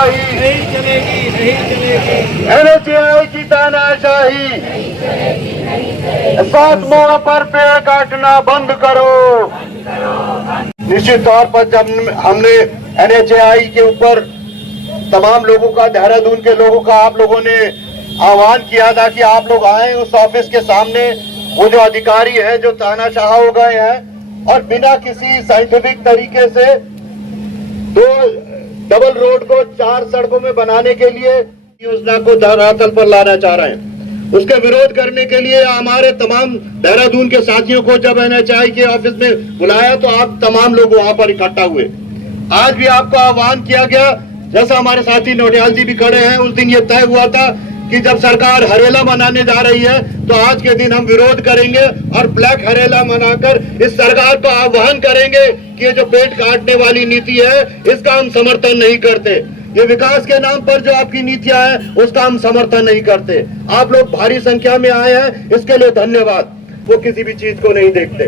तानाशाही नहीं चलेगी, नहीं चलेगी। NHAI की तानाशाही, सात मोड़ पर पेड़ काटना बंद करो। निश्चित तौर पर जब हमने NHAI के ऊपर तमाम लोगों का, देहरादून के लोगों का, आप लोगों ने आह्वान किया था कि आप लोग आए उस ऑफिस के सामने, वो जो अधिकारी हैं जो तानाशाह हो गए हैं और बिना किसी साइंटिफिक तरीके से 2 डबल रोड को 4 सड़कों में बनाने के लिए योजना को धरातल पर लाना चाह रहे हैं, उसके विरोध करने के लिए हमारे तमाम देहरादून के साथियों को जब NHAI के ऑफिस में बुलाया तो आप तमाम लोग वहां पर इकट्ठा हुए। आज भी आपको आह्वान किया गया, जैसा हमारे साथी नोटियाल जी भी खड़े हैं, उस दिन ये तय हुआ था कि जब सरकार हरेला मनाने जा रही है तो आज के दिन हम विरोध करेंगे और ब्लैक हरेला मनाकर इस सरकार को आह्वान करेंगे कि ये जो पेड़ काटने वाली नीति है इसका हम समर्थन नहीं करते। ये विकास के नाम पर जो आपकी नीतियां हैं उसका हम समर्थन नहीं करते। आप लोग भारी संख्या में आए हैं, इसके लिए धन्यवाद। वो किसी भी चीज को नहीं देखते।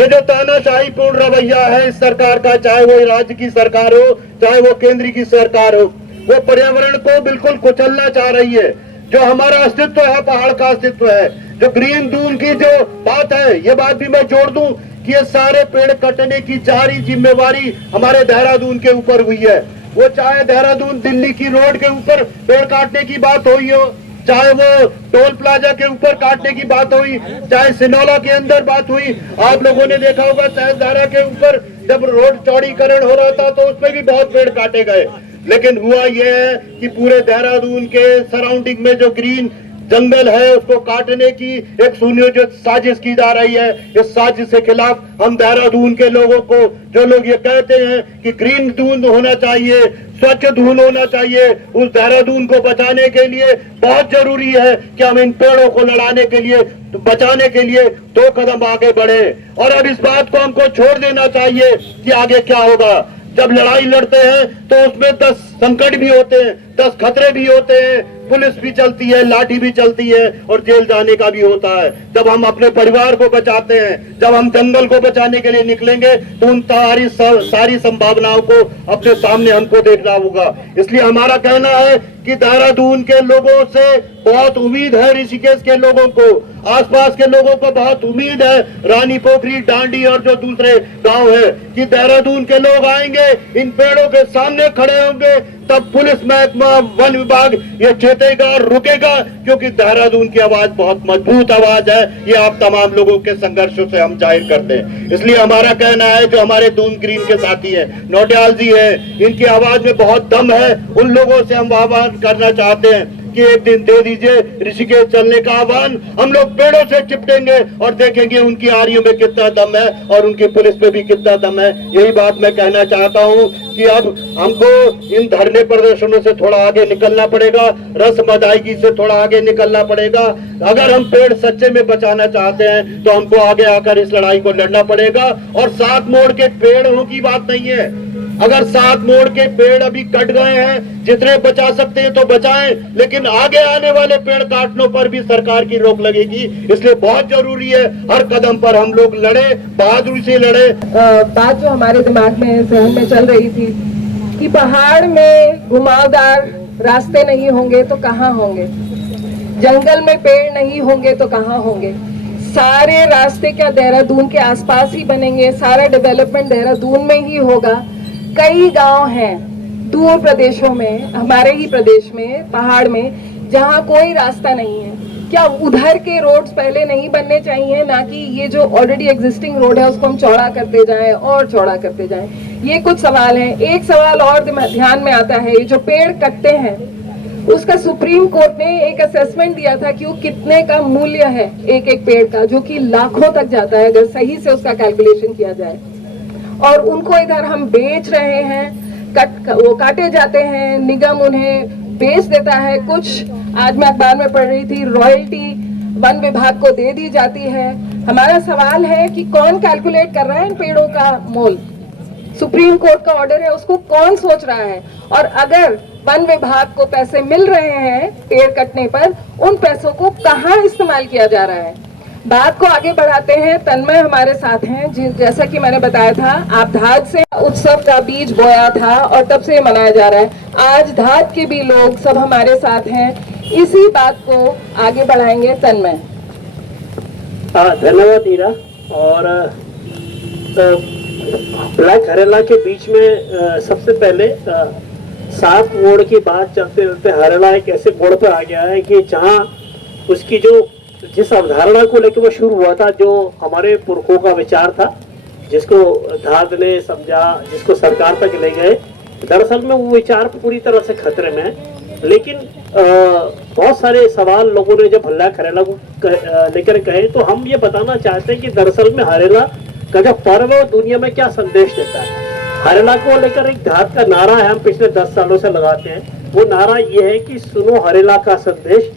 ये जो तानाशाही पूर्ण रवैया है इस सरकार का, चाहे वो राज्य की सरकार हो चाहे वो केंद्र की सरकार हो, वो पर्यावरण को बिल्कुल कुचलना चाह रही है। जो हमारा अस्तित्व है, पहाड़ का अस्तित्व है, जो ग्रीन दून की जो बात है, ये बात भी मैं जोड़ दूं कि ये सारे पेड़ कटने की सारी जिम्मेवारी हमारे देहरादून के ऊपर हुई है। वो चाहे देहरादून दिल्ली की रोड के ऊपर पेड़ काटने की बात हुई हो, चाहे वो टोल प्लाजा के ऊपर काटने की बात हुई, चाहे सिनोला के अंदर बात हुई। आप लोगों ने देखा होगा सहस्त्रधारा के ऊपर जब रोड चौड़ीकरण हो रहा था तो उसमें भी बहुत पेड़ काटे गए, लेकिन हुआ यह है कि पूरे देहरादून के सराउंडिंग में जो ग्रीन जंगल है उसको काटने की एक सुनियोजित साजिश की जा रही है। इस साजिश के खिलाफ हम देहरादून के लोगों को, जो लोग ये कहते हैं कि ग्रीन दून होना चाहिए, स्वच्छ धून होना चाहिए, उस देहरादून को बचाने के लिए बहुत जरूरी है कि हम इन पेड़ों को लड़ाने के लिए, बचाने के लिए 2 कदम आगे बढ़े। और अब इस बात को हमको छोड़ देना चाहिए कि आगे क्या होगा। जब लड़ाई लड़ते हैं तो उसमें 10 संकट भी होते हैं, 10 खतरे भी होते हैं, पुलिस भी चलती है, लाठी भी चलती है और जेल जाने का भी होता है। जब हम अपने परिवार को बचाते हैं, जब हम जंगल को बचाने के लिए निकलेंगे तो उन सारी संभावनाओं को अपने सामने हमको देखना होगा। इसलिए हमारा कहना है कि देहरादून के लोगों से बहुत उम्मीद है, ऋषिकेश के लोगों को, आसपास के लोगों को बहुत उम्मीद है, रानी पोखरी, डांडी और जो दूसरे गांव है, कि देहरादून के लोग आएंगे, इन पेड़ों के सामने खड़े होंगे, तब पुलिस महकमा, वन विभाग ये चेतेगा और रुकेगा, क्योंकि देहरादून की आवाज बहुत मजबूत आवाज है। ये आप तमाम लोगों के संघर्षों से हम जाहिर करते हैं। इसलिए हमारा कहना है, जो हमारे दून ग्रीन के साथी है, नोटियाल जी है, इनकी आवाज में बहुत दम है। उन लोगों से हम आह्वान करना चाहते हैं कि एक दिन दे दीजिए ऋषिकेश चलने का आह्वान। हम लोग पेड़ों से चिपटेंगे और देखेंगे उनकी आर्यों में कितना दम है और उनकी पुलिस पे भी कितना दम है। यही बात मैं कहना चाहता हूँ कि अब हमको इन धरने प्रदर्शनों से थोड़ा आगे निकलना पड़ेगा, रस्म अदायगी से थोड़ा आगे निकलना पड़ेगा। अगर हम पेड़ सच्चे में बचाना चाहते हैं तो हमको आगे आकर इस लड़ाई को लड़ना पड़ेगा। और 7 मोड़ के पेड़ों की बात नहीं है, अगर 7 मोड़ के पेड़ अभी कट गए हैं, जितने बचा सकते हैं तो बचाएं, लेकिन आगे आने वाले पेड़ काटने पर भी सरकार की रोक लगेगी। इसलिए बहुत जरूरी है हर कदम पर हम लोग लड़े, बहादुरी से लड़े। बात जो हमारे दिमाग में, जहन में चल रही थी कि पहाड़ में घुमावदार रास्ते नहीं होंगे तो कहाँ होंगे, जंगल में पेड़ नहीं होंगे तो कहाँ होंगे। सारे रास्ते क्या देहरादून के आसपास ही बनेंगे, सारा डेवलपमेंट देहरादून में ही होगा। कई गांव हैं दूर प्रदेशों में, हमारे ही प्रदेश में, पहाड़ में, जहां कोई रास्ता नहीं है। क्या उधर के रोड्स पहले नहीं बनने चाहिए, ना कि ये जो ऑलरेडी एग्जिस्टिंग रोड है उसको हम चौड़ा करते जाएं और चौड़ा करते जाएं? ये कुछ सवाल हैं। एक सवाल और ध्यान में आता है, ये जो पेड़ कटते हैं उसका सुप्रीम कोर्ट ने एक असेसमेंट दिया था कि वो कितने का मूल्य है एक एक पेड़ का, जो कि लाखों तक जाता है अगर सही से उसका कैलकुलेशन किया जाए। और उनको इधर हम बेच रहे हैं, वो काटे जाते हैं, निगम उन्हें बेच देता है। कुछ आज मैं अखबार में पढ़ रही थी, रॉयल्टी वन विभाग को दे दी जाती है। हमारा सवाल है कि कौन कैलकुलेट कर रहा है इन पेड़ों का मोल? सुप्रीम कोर्ट का ऑर्डर है, उसको कौन सोच रहा है? और अगर वन विभाग को पैसे मिल रहे हैं पेड़ कटने पर, उन पैसों को कहाँ इस्तेमाल किया जा रहा है? बात को आगे बढ़ाते हैं। तन्मय हमारे साथ हैं। जैसा कि मैंने बताया था, आप धाद से उत्सव का बीज बोया था और तब से ये मनाया जा रहा है। आज धाद के भी लोग सब हमारे साथ हैं। इसी बात को आगे बढ़ाएंगे तन्मय। धन्यवाद ईरा। और ब्लैक हरेला के बीच में सबसे पहले 7 मोड़ की बात चलते चलते हरेला एक ऐसे मोड़ पर आ गया है कि जहाँ उसकी जिस अवधारणा को लेकर वो शुरू हुआ था, जो हमारे पुरखों का विचार था, जिसको धाद ने समझा, जिसको सरकार तक ले गए, दरअसल में वो विचार पूरी तरह से खतरे में है। लेकिन बहुत सारे सवाल लोगों ने जब ब्लैक हरेला को लेकर कहे, तो हम ये बताना चाहते हैं कि दरअसल में हरेला का जो पर्व है दुनिया में क्या संदेश देता है। हरेला को लेकर एक धाद का नारा है, हम पिछले 10 सालों से लगाते हैं। वो नारा ये है कि सुनो हरेला का संदेश,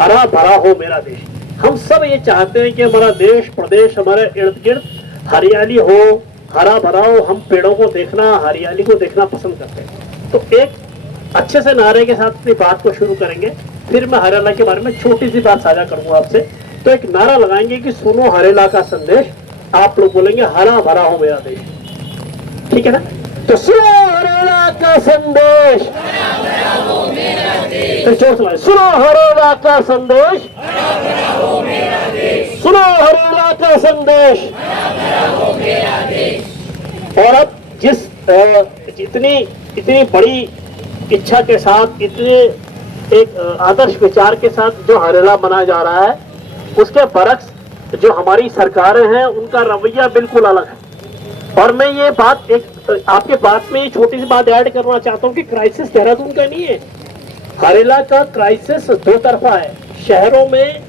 हरा भरा हो मेरा देश। हम सब ये चाहते हैं कि हमारा देश प्रदेश, हमारे इर्द गिर्द हरियाली हो, हरा भरा हो। हम पेड़ों को देखना, हरियाली को देखना पसंद करते हैं। तो एक अच्छे से नारे के साथ अपनी बात को शुरू करेंगे, फिर मैं हरेला के बारे में छोटी सी बात साझा करूंगा आपसे। तो एक नारा लगाएंगे कि सुनो हरेला का संदेश, आप लोग बोलेंगे हरा भरा हो मेरा देश। ठीक है ना? तो सुनो हरेला का संदेश, फिर जोर से सुनो हरेला का संदेश, सुनो हरेला का संदेश। और अब इतनी बड़ी इच्छा के साथ, इतने एक आदर्श विचार के साथ जो हरेला मनाया जा रहा है, उसके बरक्स जो हमारी सरकारें हैं उनका रवैया बिल्कुल अलग है। और मैं ये बात आपके बात में ये छोटी सी बात ऐड करना चाहता हूँ कि क्राइसिस देहरादून का नहीं है। हरेला का क्राइसिस 2 तरफा है। शहरों में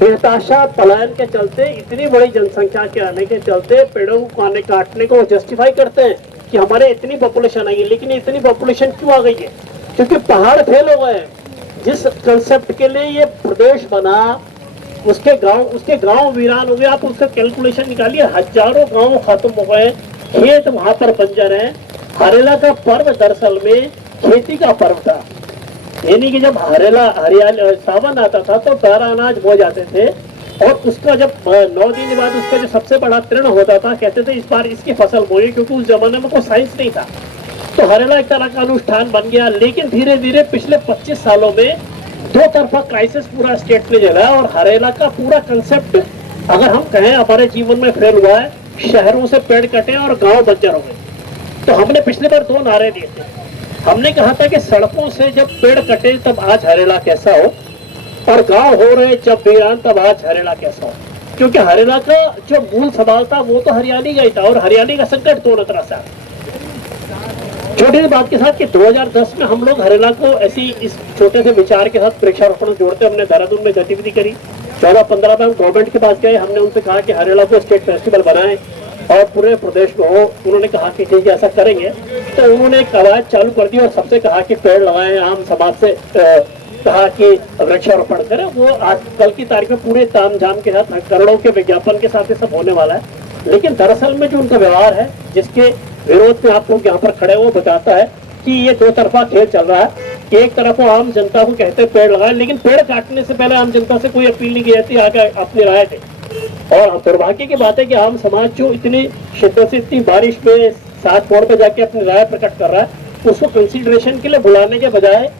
बेहताशा पलायन के चलते, इतनी बड़ी जनसंख्या के आने के चलते पेड़ों को काटने को जस्टिफाई करते हैं कि हमारे इतनी पॉपुलेशन आई है। लेकिन इतनी पॉपुलेशन क्यों आ गई है? क्योंकि पहाड़ फेल हो गए। जिस कंसेप्ट के लिए ये प्रदेश बना, उसके गांव वीरान हो गए। आप उसका कैलकुलेशन निकालिए, हजारों गांव खत्म हो गए, खेत वहां पर बंजर है। हरेला का पर्व दरअसल में खेती का पर्व था। यानी कि जब हरियाली सावन आता था तो सारा अनाज बो जाते थे, और उसका जब 9 दिन बाद उसका जो सबसे बड़ा तृण होता था, कहते थे इस बार इसकी फसल बोई, क्योंकि उस जमाने में कोई साइंस नहीं था। तो हरेला एक तरह का अनुष्ठान बन गया। लेकिन धीरे धीरे पिछले 25 सालों में 2 तरफा क्राइसिस पूरा स्टेट में चला है। और हरेला का पूरा कंसेप्ट अगर हम कहें हमारे जीवन में फेल हुआ है। शहरों से पेड़ कटे और गांव बंजर हो गए। तो हमने पिछले बार 2 नारे दिए थे। हमने कहा था कि सड़कों से जब पेड़ कटे तब आज हरेला कैसा हो, और गांव हो रहे जब वीरान तब आज हरेला कैसा हो। क्योंकि हरेला का जो मूल सवाल था वो तो हरियाली का ही था, और हरियाली का संकट दोनों तरह से। छोटी सी बात के साथ कि 2010 में हम लोग हरेला को ऐसी इस छोटे से विचार के साथ वृक्षारोपण जोड़ते हमने देहरादून में गतिविधि करी। 14-15 में हम गवर्नमेंट के पास गए। हमने उनसे कहा कि हरेला को स्टेट फेस्टिवल बनाएं और पूरे प्रदेश में हो। उन्होंने कहा कि ठीक है, ऐसा करेंगे। तो उन्होंने एक कवायद चालू कर दी और सबसे कहा कि पेड़ लगाएं। आम समाज से कहा कि वृक्षारोपण करें। वो आज कल की तारीख में पूरे तामझाम के साथ, करोड़ों के विज्ञापन के साथ ये सब होने वाला है। लेकिन दरअसल में जो उनका व्यवहार है, जिसके विरोध में आप लोग यहाँ पर खड़े, वो बताता है कि ये 2 तरफा खेल चल रहा है। एक तरफ वो आम जनता को कहते हैं पेड़ लगाएं, लेकिन पेड़ काटने से पहले आम जनता से कोई अपील नहीं की जाती, आगे अपनी राय थे। और दुर्भाग्य की बात है कि आम समाज जो इतनी शिद्दत से, इतनी बारिश में 7 मोड़ पे जाके अपनी राय प्रकट कर रहा है, उसको कंसिडरेशन के लिए बुलाने के बजाय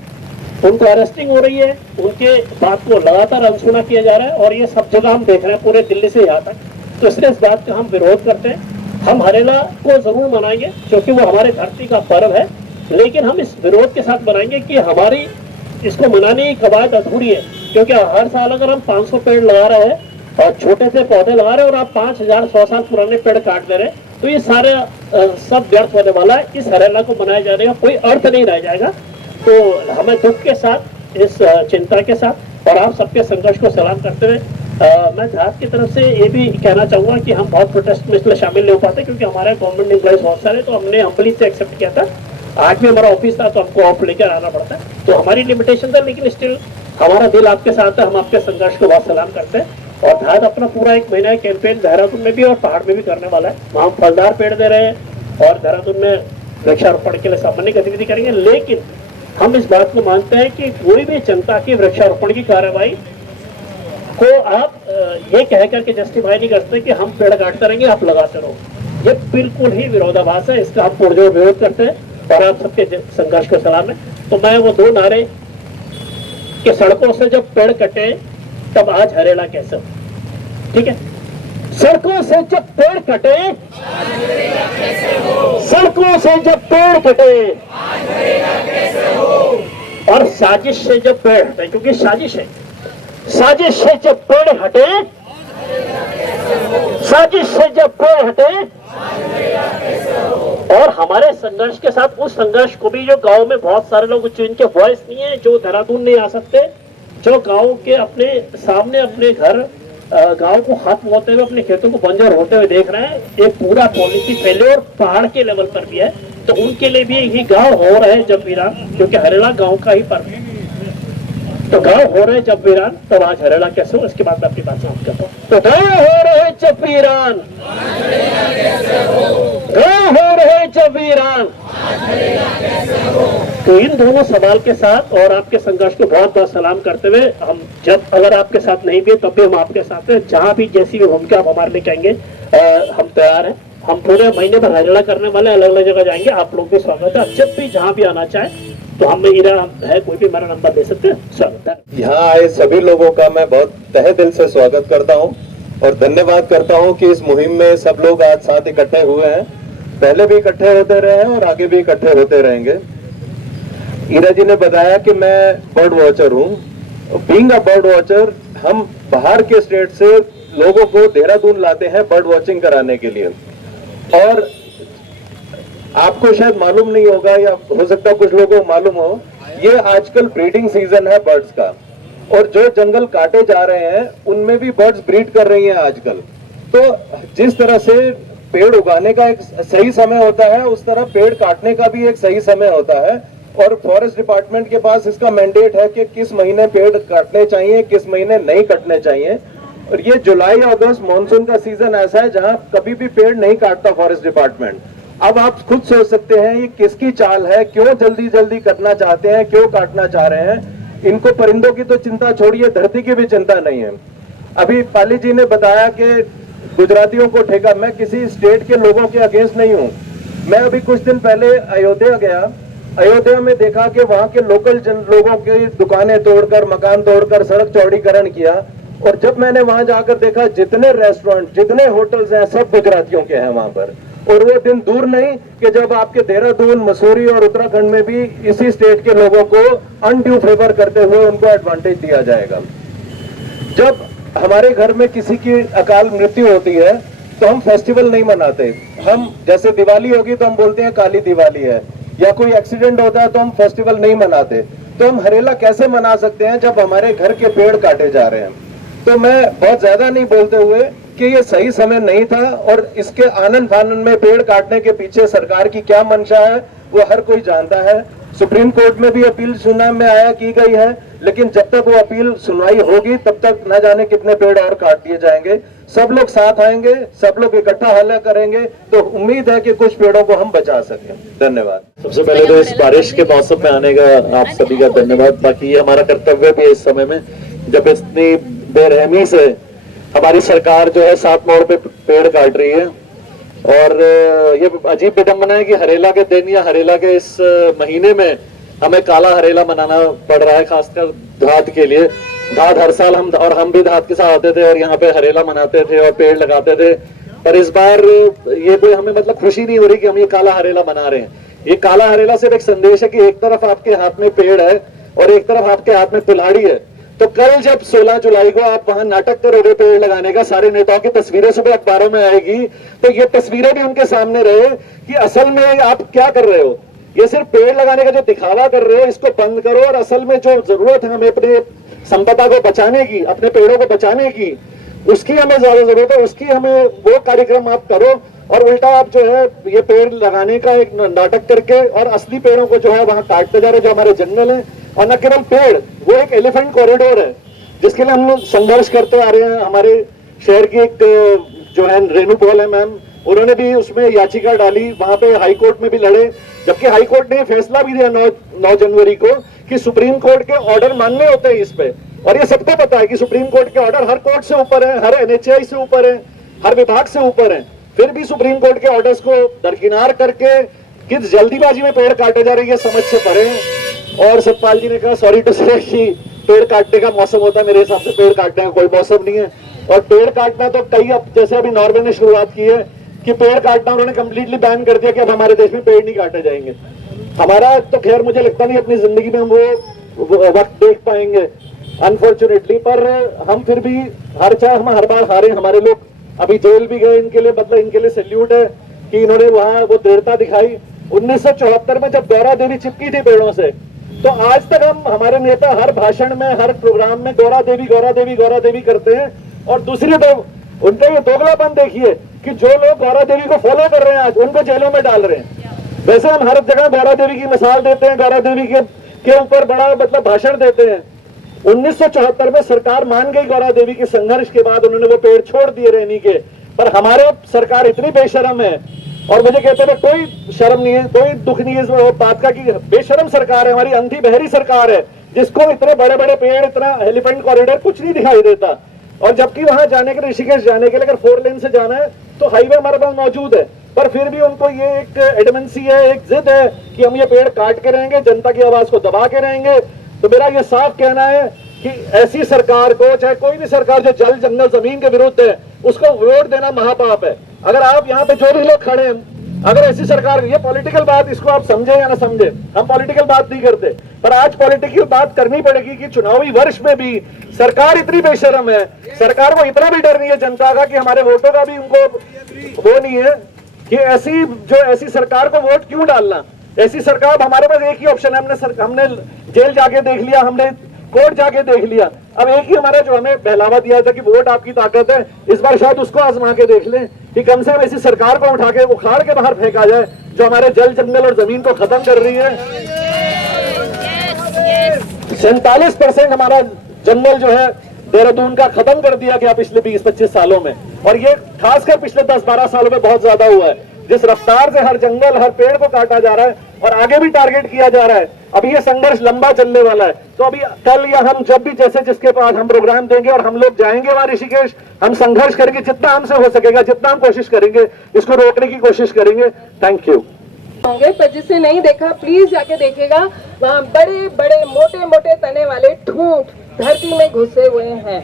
उनको अरेस्टिंग हो रही है। उनके बात को लगातार अनसुना किया जा रहा है, और ये सब जगह हम देख रहे हैं, पूरे दिल्ली से यहाँ तक। तो इसलिए इस बात का हम विरोध करते हैं। हम हरेला को जरूर मनाएंगे क्योंकि वो हमारे धरती का पर्व है, लेकिन हम इस विरोध के साथ मनाएंगे कि हमारी इसको मनाने की कवायद अधूरी है। क्योंकि हर साल अगर हम 500 पेड़ लगा रहे हैं और छोटे से पौधे लगा रहे हैं, और आप 5000-100 साल पुराने पेड़ काट दे रहे हैं, तो ये सारे सब व्यर्थ होने वाला है। इस हरेला को मनाए जाने का कोई अर्थ नहीं रह जाएगा। तो हमें दुख के साथ, इस चिंता के साथ और आप सबके संघर्ष को सलाम करते हुए मैं धाद की तरफ से ये भी कहना चाहूँगा कि हम बहुत प्रोटेस्ट में इसलिए शामिल नहीं हो पाते क्योंकि हमारे गवर्नमेंट एम्प्लॉइज बहुत सारे, तो हमने हम्बली से एक्सेप्ट किया था। आज भी हमारा ऑफिस था तो हमको ऑफ लेकर आना पड़ता है, तो हमारी लिमिटेशन था, लेकिन स्टिल हमारा दिल आपके साथ है। हम आपके संघर्ष को बहुत सलाम करते हैं। और धाद अपना पूरा 1 महीना कैंपेन देहरादून में भी और पहाड़ में भी करने वाला है। वहाँ हम फलदार पेड़ दे रहे हैं और देहरादून में वृक्षारोपण के लिए सामान्य गतिविधि करेंगे। लेकिन हम इस बात को मानते हैं कि कोई भी जनता की वृक्षारोपण की कार्रवाई को आप ये कह करके जस्टिफाई नहीं करते कि हम पेड़ काटते रहेंगे आप लगाते रहो। ये बिल्कुल ही विरोधाभास है, इसका हम पुरजोर विरोध करते हैं और आप सबके संघर्ष को सलाम है। तो मैं वो दो नारे कि सड़कों से जब पेड़ कटे तब आज हरेला कैसे हो, ठीक है, सड़कों से जब पेड़ कटे, सड़कों से जब पेड़ कटे और साजिश से जब पेड़ हटे, क्योंकि साजिश है, साजिश से जब पेड़ हटे, साजिश से जब पेड़ हटे और हमारे संघर्ष के साथ उस संघर्ष को भी जो गांव में बहुत सारे लोग जिनके वॉइस नहीं है, जो देहरादून नहीं आ सकते, जो गांव के अपने सामने अपने घर गांव को हाथ होते हुए अपने खेतों को बंजर होते हुए देख रहे हैं, एक पूरा पॉलिसी फेल्योर पहाड़ के लेवल पर भी है, तो उनके लिए भी यही गांव हो रहे जब वीरान, क्योंकि हरेला गांव का ही पर्व है। तो गांव हो रहे जब वीरान तब आज हरेला कैसे हो, इसके बाद मैं अपनी बात समाप्त करता हूँ। तो गांव हो रहे जब वीरान, गांव हो रहे जब वीरान, तो इन दोनों सवाल के साथ और आपके संघर्ष को बहुत बहुत सलाम करते हुए हम जब अगर आपके साथ नहीं भी तब भी हम आपके साथ हैं, जहां भी जैसी भी भूमिका आप हमारे लिए कहेंगे हम तैयार हैं। हम पूरे महीने भर हरेला करने वाले, अलग अलग जगह जाएंगे, आप लोग भी स्वागत है। जब भी जहां भी आना चाहे तो हम मेरा है, कोई भी मेरा नंबर दे सकते हैं। स्वागत है। यहाँ आए सभी लोगों का मैं बहुत तहे दिल से स्वागत करता हूँ और धन्यवाद करता हूँ कि इस मुहिम में सब लोग आज साथ इकट्ठे हुए हैं। पहले भी इकट्ठे होते रहे हैं और आगे भी इकट्ठे होते रहेंगे। ईरा जी ने बताया कि मैं बर्ड वॉचर हूँ। बीइंग अ बर्ड वॉचर, हम बाहर के स्टेट से लोगों को देहरादून लाते हैं बर्ड वॉचिंग कराने के लिए। और आपको शायद मालूम नहीं होगा या हो सकता है कुछ लोगों को मालूम हो, ये आजकल ब्रीडिंग सीजन है बर्ड्स का, और जो जंगल काटे जा रहे हैं उनमें भी बर्ड्स ब्रीड कर रही हैं आजकल। तो जिस तरह से पेड़ उगाने का एक सही समय होता है, उस तरह पेड़ काटने का भी एक सही समय होता है। और फॉरेस्ट डिपार्टमेंट के पास इसका मैंडेट है कि किस महीने पेड़ काटने चाहिए, किस महीने नहीं कटने चाहिए। और ये जुलाई अगस्त मानसून का सीजन ऐसा है जहां कभी भी पेड़ नहीं काटता फॉरेस्ट डिपार्टमेंट। अब आप खुद सोच सकते हैं ये किसकी चाल है, क्यों जल्दी जल्दी करना चाहते हैं, क्यों काटना चाह रहे हैं। इनको परिंदों की तो चिंता छोड़िए, धरती की भी चिंता नहीं है। अभी पाली जी ने बताया कि गुजरातियों को ठेका, मैं किसी स्टेट के लोगों के अगेंस्ट नहीं हूँ। मैं अभी कुछ दिन पहले अयोध्या गया, अयोध्या में देखा कि वहां के लोकल लोगों की दुकानें तोड़कर, मकान तोड़कर सड़क चौड़ीकरण किया। और जब मैंने वहां जाकर देखा, जितने रेस्टोरेंट, जितने होटल्स हैं, सब गुजरातियों के हैं वहां पर। और वो दिन दूर नहीं कि जब आपके देहरादून, मसूरी और उत्तराखंड में भी इसी स्टेट के लोगों को अनड्यू फेवर करते हुए उनको एडवांटेज दिया जाएगा। जब हमारे घर में किसी की अकाल मृत्यु होती है तो हम फेस्टिवल नहीं मनाते। हम जैसे दिवाली होगी तो हम बोलते हैं काली दिवाली है, या कोई एक्सीडेंट होता है तो हम फेस्टिवल नहीं मनाते। तो हम हरेला कैसे मना सकते हैं जब हमारे घर के पेड़ काटे जा रहे हैं। तो मैं बहुत ज्यादा नहीं बोलते हुए कि ये सही समय नहीं था, और इसके आनंद फानंद में पेड़ काटने के पीछे सरकार की क्या मंशा है वो हर कोई जानता है। सुप्रीम कोर्ट में भी अपील सुनने में आया की गई है, लेकिन जब तक वो अपील सुनवाई होगी तब तक न जाने कितने पेड़ और काट दिए जाएंगे। सब लोग साथ आएंगे, सब लोग इकट्ठा हल्ला करेंगे तो उम्मीद है कि कुछ पेड़ों को हम बचा सकें। धन्यवाद। सबसे पहले तो इस बारिश के मौसम में आने का आप सभी का धन्यवाद। बाकी ये हमारा कर्तव्य भी है इस समय में, जब इतनी बेरहमी से हमारी सरकार जो है 7 मोड़ पे पेड़ काट रही है। और ये अजीब विडंबना है कि हरेला के दिन या हरेला के इस महीने में हमें काला हरेला मनाना पड़ रहा है, खासकर धात के लिए। धात हर साल हम भी धात के साथ आते थे और यहाँ पे हरेला मनाते थे और पेड़ लगाते थे, पर इस बार ये कोई हमें मतलब खुशी नहीं हो रही कि हम ये काला हरेला मना रहे हैं। ये काला हरेला सिर्फ एक संदेश है कि एक तरफ आपके हाथ में पेड़ है और एक तरफ आपके हाथ में कुल्हाड़ी है। तो कल जब 16 जुलाई को आप वहां नाटक करोगे पेड़ लगाने का, सारे नेताओं की तस्वीरें सुबह अखबारों में आएगी, तो ये तस्वीरें भी उनके सामने रहे कि असल में आप क्या कर रहे हो। ये सिर्फ पेड़ लगाने का जो दिखावा कर रहे हो इसको बंद करो, और असल में जो जरूरत है हमें अपने संपदा को बचाने की, अपने पेड़ों को बचाने की, उसकी हमें ज्यादा जरूरत है। उसकी हमें वो कार्यक्रम आप करो, और उल्टा आप जो है ये पेड़ लगाने का एक नाटक करके और असली पेड़ों को जो है वहां काटते जा रहे, जो हमारे जंगल है। और न केवल पेड़, वो एक एलिफेंट कॉरिडोर है जिसके लिए हम लोग संघर्ष करते आ रहे हैं। हमारे शहर की एक जो है रेणु पॉल है मैम, उन्होंने भी उसमें याचिका डाली, वहां पे हाई कोर्ट में भी लड़े, जबकि हाई कोर्ट ने फैसला भी दिया 9 जनवरी को कि सुप्रीम कोर्ट के ऑर्डर मानने होते हैं इस पे। और ये सबको पता है कि सुप्रीम कोर्ट के ऑर्डर हर कोर्ट से ऊपर है, हर एनएचएआई से ऊपर है, हर विभाग से ऊपर है। फिर भी सुप्रीम कोर्ट के ऑर्डर्स को दरकिनार करके किस जल्दीबाजी में पेड़ काटे जा रही है समझ से परे हैं। और सतपाल जी ने कहा सॉरी टू से कि पेड़ काटने का मौसम होता है, मेरे हिसाब से पेड़ काटने का कोई मौसम नहीं है। और पेड़ काटना तो कई, अब जैसे अभी नॉर्वे ने शुरुआत की है कि पेड़ काटना उन्होंने कंप्लीटली बैन कर दिया कि अब हमारे देश में पेड़ नहीं काटे जाएंगे। हमारा तो खैर मुझे लगता नहीं अपनी जिंदगी में हम वो वक्त देख पाएंगे अनफॉर्चुनेटली, पर हम फिर भी हम हर बार हारे। हमारे लोग अभी जेल भी गए, इनके लिए मतलब इनके लिए सैल्यूट है कि इन्होंने वहां वो दृढ़ता दिखाई। 1974 में जब गौरा देवी चिपकी थी पेड़ों से, तो आज तक हमारे नेता हर भाषण में, हर प्रोग्राम में गौरा देवी गौरा देवी गौरा देवी करते हैं। और दूसरी तो उनका ये दोगलापन देखिए कि जो लोग गौरा देवी को फॉलो कर रहे हैं आज उनको जेलों में डाल रहे हैं। वैसे हम हर जगह गौरा देवी की मिसाल देते हैं, गौरा देवी के ऊपर बड़ा मतलब भाषण देते हैं। 1974 में सरकार मान गई गौरा देवी के संघर्ष के बाद, उन्होंने वो पेड़ छोड़ दिए रहने के। पर हमारे सरकार इतनी बेशरम है, और मुझे कहते हैं कोई शर्म नहीं है, कोई दुख नहीं है इस बात का कि बेशरम सरकार है, हमारी अंधी बहरी सरकार है, जिसको इतने बड़े बड़े पेड़, इतना एलिफेंट कॉरिडोर कुछ नहीं दिखाई देता। और जबकि वहां जाने के लिए, ऋषिकेश जाने के लिए अगर 4 लेन से जाना है तो हाईवे हमारे पास मौजूद है, पर फिर भी उनको ये एक एडमेंसी है, एक जिद है कि हम ये पेड़ काट के रहेंगे, जनता की आवाज को दबा के रहेंगे। तो मेरा ये साफ कहना है कि ऐसी सरकार को, चाहे कोई भी सरकार जो जल जंगल जमीन के विरुद्ध है, उसको वोट देना महापाप है। अगर आप यहाँ पे जो भी लोग खड़े हैं, अगर ऐसी सरकार, ये पॉलिटिकल बात, इसको आप समझे या ना समझे, हम पॉलिटिकल बात नहीं करते, पर आज पॉलिटिकल बात करनी पड़ेगी कि चुनावी वर्ष में भी सरकार इतनी बेशरम है, सरकार को इतना भी डर नहीं है जनता का कि हमारे वोटों का भी उनको वो नहीं है कि ऐसी सरकार को वोट क्यों डालना। ऐसी सरकार, हमारे पास एक ही ऑप्शन है, हमने जेल जाके देख लिया, हमने कोर्ट जाके देख लिया, अब एक ही हमारा जो हमें बहलावा दिया था कि वोट आपकी ताकत है, इस बार शायद उसको आजमा के देख लें कि कम से कम ऐसी सरकार को उठा के उखाड़ के बाहर फेंका जाए जो हमारे जल जंगल और जमीन को खत्म कर रही है। 47% हमारा जंगल जो है देहरादून का खत्म कर दिया गया पिछले 20-25 सालों में, और ये खासकर पिछले 10-12 सालों में बहुत ज्यादा हुआ है। जिस रफ्तार से हर जंगल, हर पेड़ को काटा जा रहा है और आगे भी टारगेट किया जा रहा है, अभी ये संघर्ष लंबा चलने वाला है। तो अभी कल या हम जब भी जैसे जिसके पास हम प्रोग्राम देंगे और हम लोग जाएंगे वहां ऋषिकेश, हम संघर्ष करेंगे, जितना हमसे हो सकेगा, जितना हम कोशिश करेंगे, इसको रोकने की कोशिश करेंगे। Thank you. होंगे, पर जिसने नहीं देखा प्लीज जाके देखेगा, वहाँ बड़े बड़े मोटे मोटे तने वाले ठूंठ धरती में घुसे हुए हैं।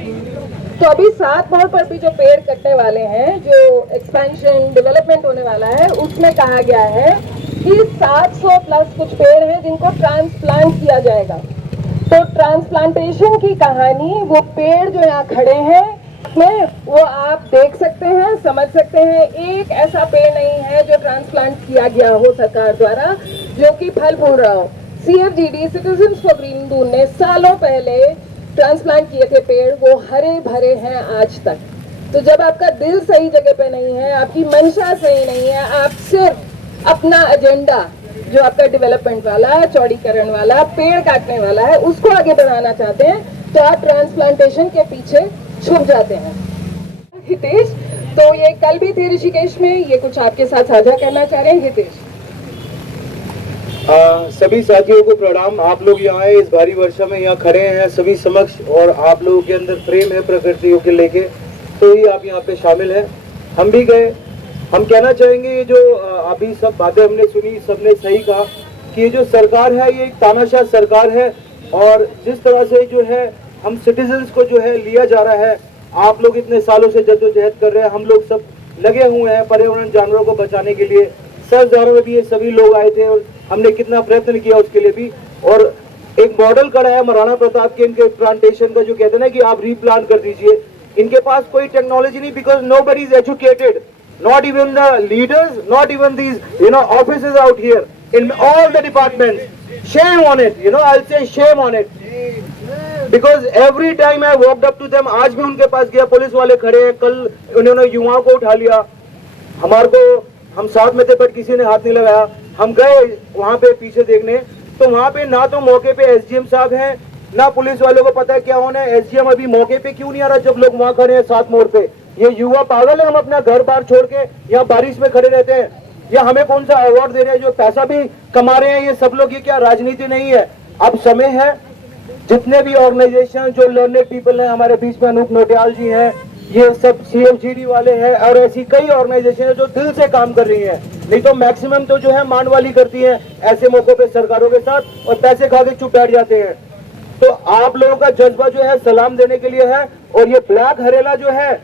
तो अभी 7 मोड़ पर भी जो पेड़ कटने वाले हैं, जो एक्सपेंशन डेवलपमेंट होने वाला है, उसमें कहा गया है कि 700 प्लस कुछ पेड़ हैं जिनको ट्रांसप्लांट किया जाएगा। तो ट्रांसप्लांटेशन की कहानी, वो पेड़ जो यहाँ खड़े हैं में वो आप देख सकते हैं, समझ सकते हैं। एक ऐसा पेड़ नहीं है जो ट्रांसप्लांट किया गया हो सरकार द्वारा जो कि फल फूल रहा हो। CFGD citizens for green Doon ने सालों पहले ट्रांसप्लांट किए थे पेड़, वो हरे भरे हैं आज तक। तो जब आपका दिल सही जगह पे नहीं है, आपकी मंशा सही नहीं है, आप सिर्फ अपना एजेंडा जो आपका डेवलपमेंट वाला, चौड़ीकरण वाला, पेड़ काटने वाला है, उसको आगे बढ़ाना चाहते हैं, तो आप ट्रांसप्लांटेशन के पीछे छुप जाते हैं। हितेश, तो ये कल भी थे ऋषिकेश में, ये कुछ आपके साथ साझा करना चाह रहे हैं हितेश? सभी साथियों को प्रणाम। आप लोग यहाँ आए, इस भारी वर्षा में यहाँ खड़े हैं सभी समक्ष, और आप लोगों के अंदर प्रेम है प्रकृतियों के लेके, तो ही आप यहाँ पे शामिल हैं। हम भी गए। हम कहना चाहेंगे, ये जो अभी सब बातें हमने सुनी, सबने सही कहा कि ये जो सरकार है ये एक तानाशाह सरकार है, और जिस तरह से जो है हम सिटीजन्स को जो है लिया जा रहा है, आप लोग इतने सालों से जद्दोजहद कर रहे हैं, हम लोग सब लगे हुए हैं पर्यावरण, जानवरों को बचाने के लिए। सर्वधारों में भी ये सभी लोग आए थे और हमने कितना प्रयत्न किया उसके लिए भी। और एक मॉडल खड़ा है महाराणा प्रताप के, इनके प्लांटेशन का, जो कहते हैं ना कि आप रीप्लांट कर दीजिए। इनके पास कोई टेक्नोलॉजी नहीं, because nobody is educated, not even the leaders, not even these offices out here in all the departments. Shame on it, I'll say shame on it, because every time I walked up to them, आज भी उनके पास गया, police वाले खड़े हैं, कल उन्होंने युवाओं को उठा लिया, हमारे को, हम साथ में थे बट किसी ने हाथ नहीं लगाया। हम गए वहां पे पीछे देखने, तो वहां पे ना तो मौके पे SDM साहब हैं, ना पुलिस वालों को पता है क्या होना है। SDM अभी मौके पे क्यों नहीं आ रहा जब लोग वहां खड़े हैं 7 मोड़ पे? ये युवा पागल है, हम अपना घर बार छोड़ के यहाँ बारिश में खड़े रहते हैं, या हमें कौन सा अवार्ड दे रहे हैं, जो पैसा भी कमा रहे हैं ये सब लोग? ये क्या राजनीति नहीं है? अब समय है जितने भी ऑर्गेनाइजेशन जो लर्नेड पीपल हैं, हमारे बीच में अनूप नोटियाल जी हैं, ये सब CFGD वाले हैं और ऐसी कई ऑर्गेनाइजेशन है जो दिल से काम कर रही हैं। नहीं तो मैक्सिमम तो जो है मानवाली करती हैं ऐसे मौकों पे सरकारों के साथ और पैसे खा के चुप बैठ जाते हैं। तो आप लोगों का जज्बा जो है सलाम देने के लिए है। और ये ब्लैक हरेला जो है,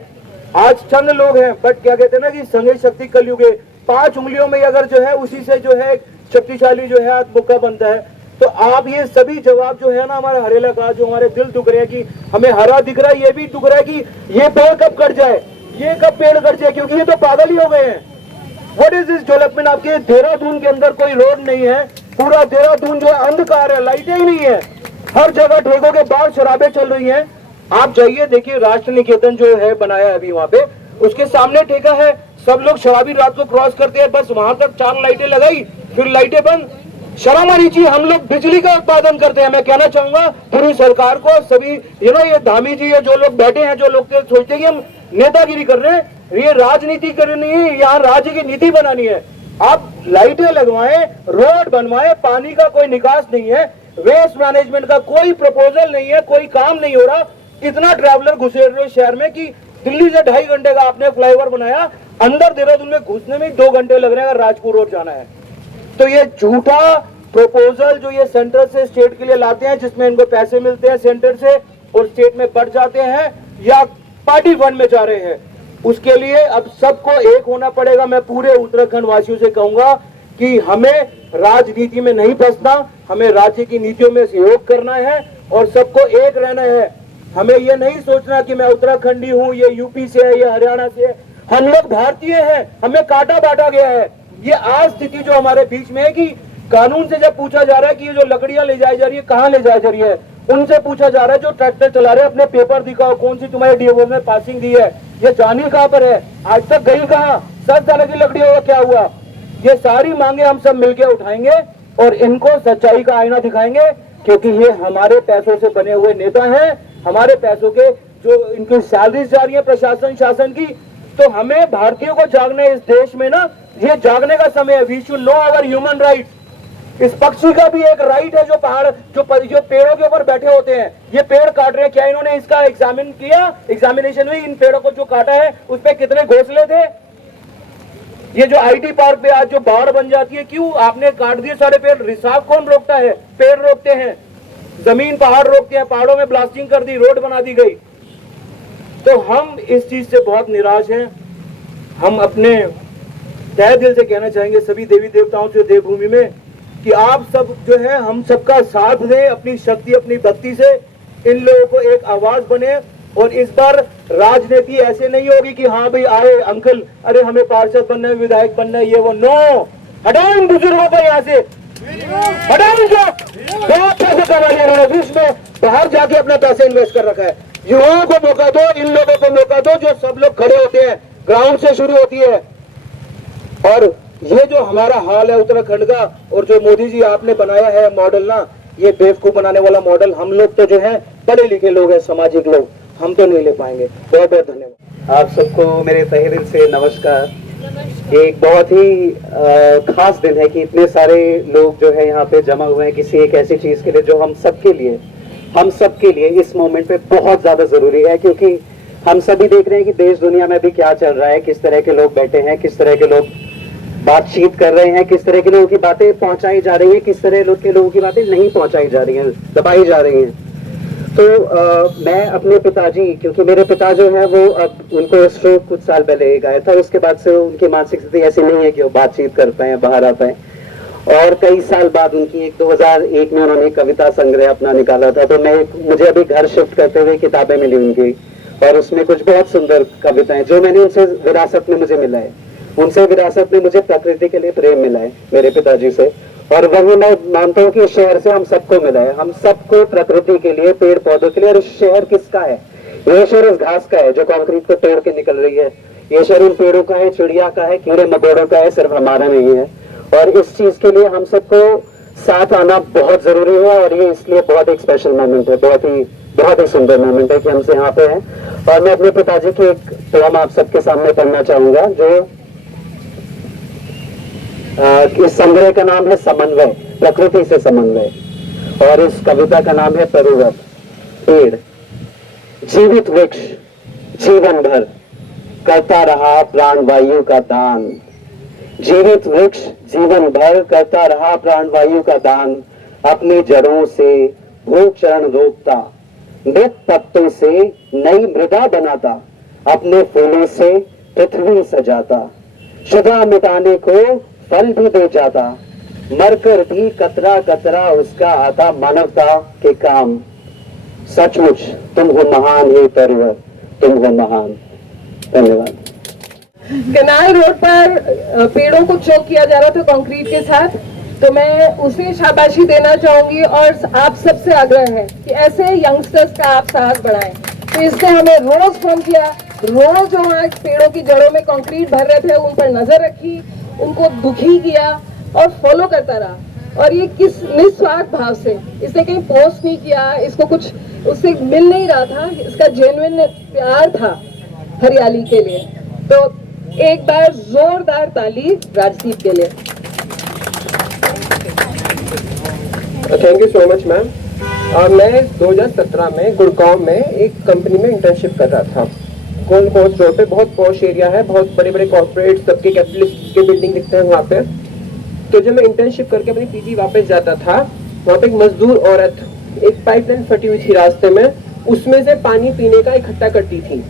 आज चंद लोग हैं बट क्या कहते हैं ना कि संघ शक्ति कलयुगे, 5 उंगलियों में अगर जो है उसी से जो है शक्तिशाली जो है मुक्का बनता है। तो आप ये सभी जवाब जो है ना हमारा हरेला का, जो हमारे दिल दुख रहे हैं कि हमें हरा दिख रहा है, ये भी दुख रहा है कि ये पेड़ कब कट जाए, ये कब पेड़ कट जाए, क्योंकि ये तो पागल ही हो गए हैं। What is this development? आपके देहरादून के अंदर कोई रोड नहीं है, पूरा देहरादून जो है अंधकार है, लाइटें ही नहीं है, हर जगह ठेकों के बाहर शराबें चल रही हैं। आप जाइए देखिए, राष्ट्र निकेतन जो है बनाया है अभी वहां पे, उसके सामने ठेका है, सब लोग शराबी रात को क्रॉस करते हैं, बस वहां तक 4 लाइटें लगाई फिर लाइटें बंद। शर्म आनी चाहिए। हम लोग बिजली का उत्पादन करते हैं। मैं कहना चाहूंगा पूरी सरकार को, सभी ये धामी जी है जो लोग बैठे हैं, जो लोग सोचते हैं कि हम नेतागिरी कर रहे हैं, ये राजनीति करनी है, यहाँ राज्य की नीति बनानी है। आप लाइटें लगवाएं, रोड बनवाएं, पानी का कोई निकास नहीं है, वेस्ट मैनेजमेंट का कोई प्रपोजल नहीं है, कोई काम नहीं हो रहा। इतना ट्रैवलर घुसेड़ रहे हो शहर में कि दिल्ली से 2.5 घंटे का आपने फ्लाईओवर बनाया, अंदर देहरादून में घुसने में 2 घंटे लग रहे हैं अगर राजपुर रोड जाना है। तो ये झूठा प्रपोजल जो ये सेंटर से स्टेट के लिए लाते हैं, जिसमें इनको पैसे मिलते हैं सेंटर से और स्टेट में बढ़ जाते हैं या पार्टी फंड में जा रहे हैं, उसके लिए अब सबको एक होना पड़ेगा। मैं पूरे उत्तराखंड वासियों से कहूंगा कि हमें राजनीति में नहीं फंसना, हमें राज्य की नीतियों में सहयोग करना है और सबको एक रहना है। हमें ये नहीं सोचना कि मैं उत्तराखंडी हूँ, ये यूपी से है, ये हरियाणा से है। हम लोग भारतीय हैं, हमें काटा बांटा गया है। ये आज स्थिति जो हमारे बीच में है कि कानून से जब पूछा जा रहा है कि ये जो लकड़ियां ले जाई जा रही है कहाँ ले जाई जा रही है, उनसे पूछा जा रहा है जो ट्रैक्टर चला रहे हैं अपने पेपर दिखाओ, कौन सी तुम्हारे डीओ में पासिंग दी है, ये जानी कहाँ पर है, आज तक गई कहाँ, 10 साल की लकड़ियों का क्या हुआ। ये सारी मांगे हम सब मिलकर उठाएंगे और इनको सच्चाई का आईना दिखाएंगे, क्योंकि ये हमारे पैसों से बने हुए नेता हैं, हमारे पैसों के जो इनकी सैलरीज जा रही है प्रशासन शासन की। तो हमें भारतीयों को जागना है इस देश में ना, ये जागने का समय है। We should know our human rights. इस पक्षी का भी एक राइट है जो पहाड़ जो पेड़ों के ऊपर बैठे होते हैं, ये पेड़ काट रहे हैं, क्या इन्होंने इसका एग्जामिन किया, एग्जामिनेशन हुई इन पेड़ों को जो काटा है उस पे कितने घोंसले थे। ये जो IT पार्क पे आज जो बाढ़ बन जाती है, क्यों आपने काट दिए सारे पेड़। रिसाव कौन रोकता है? पेड़ रोकते हैं, जमीन पहाड़ रोकते हैं, पहाड़ों में ब्लास्टिंग कर दी, रोड बना दी गई। तो हम इस चीज से बहुत निराश हैं। हम अपने तहे दिल से कहना चाहेंगे सभी देवी देवताओं से देवभूमि में कि आप सब जो है हम सबका साथ दें, अपनी शक्ति अपनी भक्ति से इन लोगों को एक आवाज बने। और इस बार राजनीति ऐसे नहीं होगी कि हाँ भाई आए अंकल, अरे हमें पार्षद बनना है, विधायक बनना है, ये वो। नो, हटाओ इन बुजुर्गों को यहाँ से, हटाओ इनको। बहुत पैसे कमा लिया उन्होंने, विश्व में बाहर जाके अपना पैसे इन्वेस्ट कर रखा है। युवाओं को मौका दो, इन लोगों को मौका दो जो सब लोग खड़े होते हैं, ग्राउंड से शुरू होती है। और ये जो हमारा हाल है उत्तराखंड का, और जो मोदी जी आपने बनाया है मॉडल ना, ये बेवकूफ बनाने वाला मॉडल हम लोग तो जो है पढ़े लिखे लोग हैं, सामाजिक लोग, हम तो नहीं ले पाएंगे। बहुत बहुत धन्यवाद। आप सबको मेरे तहे दिल से नमस्कार। ये एक बहुत ही खास दिन है कि इतने सारे लोग जो है यहाँ पे जमा हुए हैं किसी एक ऐसी चीज के लिए जो हम सबके लिए इस मोमेंट पे बहुत ज्यादा जरूरी है। क्योंकि हम सभी देख रहे हैं कि देश दुनिया में भी क्या चल रहा है, किस तरह के लोग बैठे हैं, किस तरह के लोग बातचीत कर रहे हैं, किस तरह के लोगों की बातें पहुंचाई जा रही है, किस तरह के लोगों की बातें नहीं पहुंचाई जा रही हैं, दबाई जा रही हैं। तो मैं अपने पिताजी, क्योंकि मेरे पिता जो है वो अब उनको स्ट्रोक कुछ साल पहले गया था, उसके बाद से उनकी मानसिक स्थिति ऐसी नहीं है कि वो बातचीत कर पाए, बाहर आ पाए। और कई साल बाद उनकी एक 2001 में उन्होंने कविता संग्रह अपना निकाला था। तो मुझे अभी घर शिफ्ट करते हुए किताबें मिली उनकी, और उसमें कुछ बहुत सुंदर कविताएं जो मैंने उनसे विरासत में मुझे मिला है। उनसे विरासत में मुझे प्रकृति के लिए प्रेम मिला है मेरे पिताजी से, और वही मैं मानता हूँ कि शहर से हम सबको मिला है। हम सबको प्रकृति के लिए, पेड़ पौधों के लिए। और शहर किसका है? ये शहर इस घास का है जो कंक्रीट को तोड़ के निकल रही है। ये शहर इन पेड़ों का है, चिड़िया का है, कीड़े मकोड़ों का है, सिर्फ हमारा नहीं है। और इस चीज के लिए हम सबको साथ आना बहुत जरूरी है। और ये इसलिए बहुत एक स्पेशल मोमेंट है, बहुत ही सुंदर मोमेंट है कि हमसे यहाँ पे है। और मैं अपने पिताजी की एक पोएम आप सबके सामने पढ़ना चाहूंगा, जो इस संग्रह का नाम है समन्वय, प्रकृति से समन्वय। और इस कविता का नाम है तरुवर, पेड़। जीवित वृक्ष जीवन भर करता रहा प्राणवायु का दान। जीवित वृक्ष जीवन भर करता रहा प्राणवायु का दान। अपनी जड़ों से भूख चरण रोकता, मृत पत्तों से नई मृदा बनाता, अपने फूलों से पृथ्वी सजाता, शुदा मिटाने को फल भी दे जाता, मरकर भी कतरा कतरा उसका आता मानवता के काम। सचमुच तुम हो महान हे तरुवर, तुम हो महान। धन्यवाद। कनाल रोड पर पेड़ों को चौक किया जा रहा था कंक्रीट के साथ, तो मैं उसे शाबाशी देना चाहूंगी और आप सबसे आग्रह है कि ऐसे यंगस्टर्स का आप साहस बढ़ाएं। तो इसने हमें रोज फोन किया, रोज जो है पेड़ों की जड़ों में कंक्रीट भर रहे थे उन पर नजर रखी, उनको दुखी किया और फॉलो करता रहा। और ये किस निस्वार्थ भाव से, इसने कहीं पोस्ट नहीं किया, इसको कुछ उससे मिल नहीं रहा था, इसका जेन्युइन प्यार था हरियाली के लिए। तो एक बार जोरदार ताली राजदीप के लिए। Thank you so much ma'am. मैं 2017 में गुड़गांव में एक कंपनी में इंटर्नशिप कर रहा था। गोल्ड कोस्ट रोड पे बहुत पॉश एरिया है, बहुत बड़े बड़े कॉर्पोरेट सबके कैपिटलिस्ट के बिल्डिंग दिखते हैं वहाँ पे। तो जब मैं इंटर्नशिप करके अपनी पीजी वापस जाता था, वहाँ पे एक मजदूर औरत एक पाइपलाइन फटी हुई थी रास्ते में, उसमें से पानी पीने का इकट्ठा करती थी,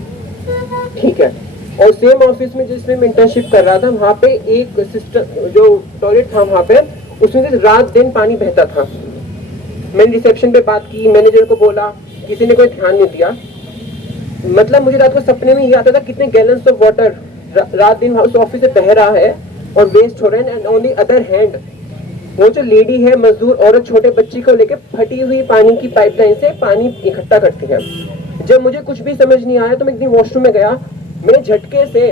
ठीक है। और सेम ऑफिस में जिसमें मैं इंटर्नशिप कर रहा था, वहाँ पे एक सिस्टम जो टॉयलेट था वहाँ पे, उसमें से रात दिन पानी बहता था। मैंने रिसेप्शन पे बात की, मैनेजर को बोला, किसी ने कोई ध्यान नहीं दिया। मतलब मुझे रात को सपने में ये आता था कितने गैलन्स ऑफ वाटर रात दिन उस ऑफिस से बह रहा है और वेस्ट हो रहे हैं। And on the other hand वो जो लेडी है, मजदूर औरत, छोटे बच्ची को लेकर फटी हुई पानी की पाइपलाइन से पानी इकट्ठा करती है। जब मुझे कुछ भी समझ नहीं आया तो मैं एक दिन वॉशरूम में गया, मैंने झटके से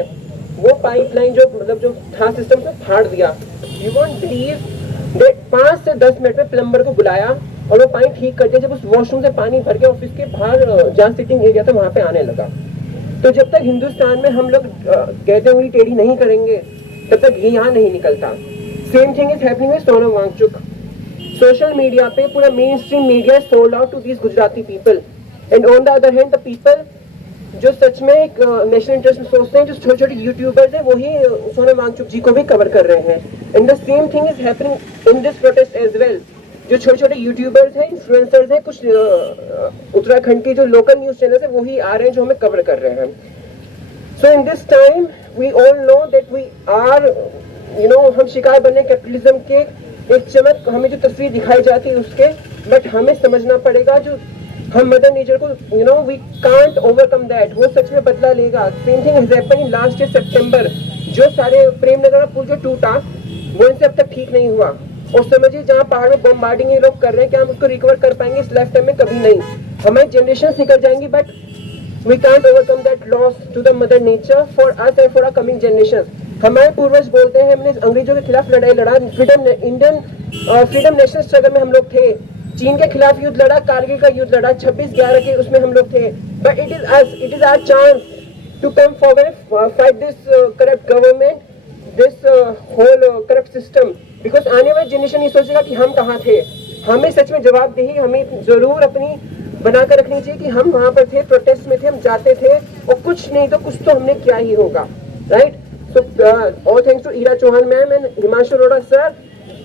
वो पाइपलाइन जो मतलब जो था सिस्टम से फाड़ दिया। यू वॉन्ट बिलीव 5 से 10 मिनट में प्लम्बर को बुलाया और वो पानी ठीक कर दिया। जब उस वॉशरूम से पानी भर के ऑफिस के बाहर जहाँ सिटिंग एरिया था वहां पे आने लगा। तो जब तक हिंदुस्तान में हम लोग कहते उंगली टेढ़ी नहीं करेंगे तब तक ये यहाँ नहीं निकलता। Same thing is happening with Sonam Wangchuk. Social media पे पूरा mainstream media sold out to these Gujarati people, and on the other hand the people जो सच में एक नेशनल इंटरेस्ट में सोचते हैं, जो छोटे छोटे यूट्यूबर्स हैं, वही सोनम वांगचुक जी को भी कवर कर रहे हैं। And the same thing is happening in this protest as well. जो छोटे छोटे यूट्यूबर्स हैं, इन्फ्लुएंसर्स हैं, कुछ उत्तराखंड के जो लोकल न्यूज चैनल है वही आ रहे हैं जो हमें कवर कर रहे हैं। So in this time we all know that we are हम शिकार बने कैपिटलिज्म के एक चमक, हमें जो तस्वीर दिखाई जाती है उसके, बट हमें समझना पड़ेगा जो हम मदर नेचर को वी कांट ओवरकम दैट, वो सच में बदला लेगा। Same thing has happened in last year सितंबर। जो सारे प्रेमनगर का पुल जो टूटा वो इनसे अब तक ठीक नहीं हुआ। और समझिए जहाँ पहाड़ में बम्बार्डिंग ये लोग कर रहे हैं, क्या हम उसको रिकवर कर पाएंगे इस लाइफ टाइम में? कभी नहीं। हमारी जनरेशन निकल जाएंगी but we can't overcome that loss to the mother nature for us and for our coming generation. हमारे पूर्वज बोलते हैं हमने अंग्रेजों के खिलाफ लड़ाई लड़ा, फ्रीडम नेशनल स्ट्रगल में हम लोग थे, चीन के खिलाफ युद्ध लड़ा, कारगिल का युद्ध लड़ा, 26/11 के उसमें हम लोग थे। But it is our chance to come forward, fight this corrupt government, this whole corrupt system, because आने वाली जनरेशन ये सोचेगा कि हम कहाँ थे। हमें सच में जवाबदेही हमें जरूर अपनी बनाकर रखनी चाहिए कि हम वहाँ पर थे, प्रोटेस्ट में थे, हम जाते थे और कुछ नहीं तो कुछ तो हमने किया ही होगा, right. So all thanks to Ira Chauhan ma'am and Himanshu Arora sir.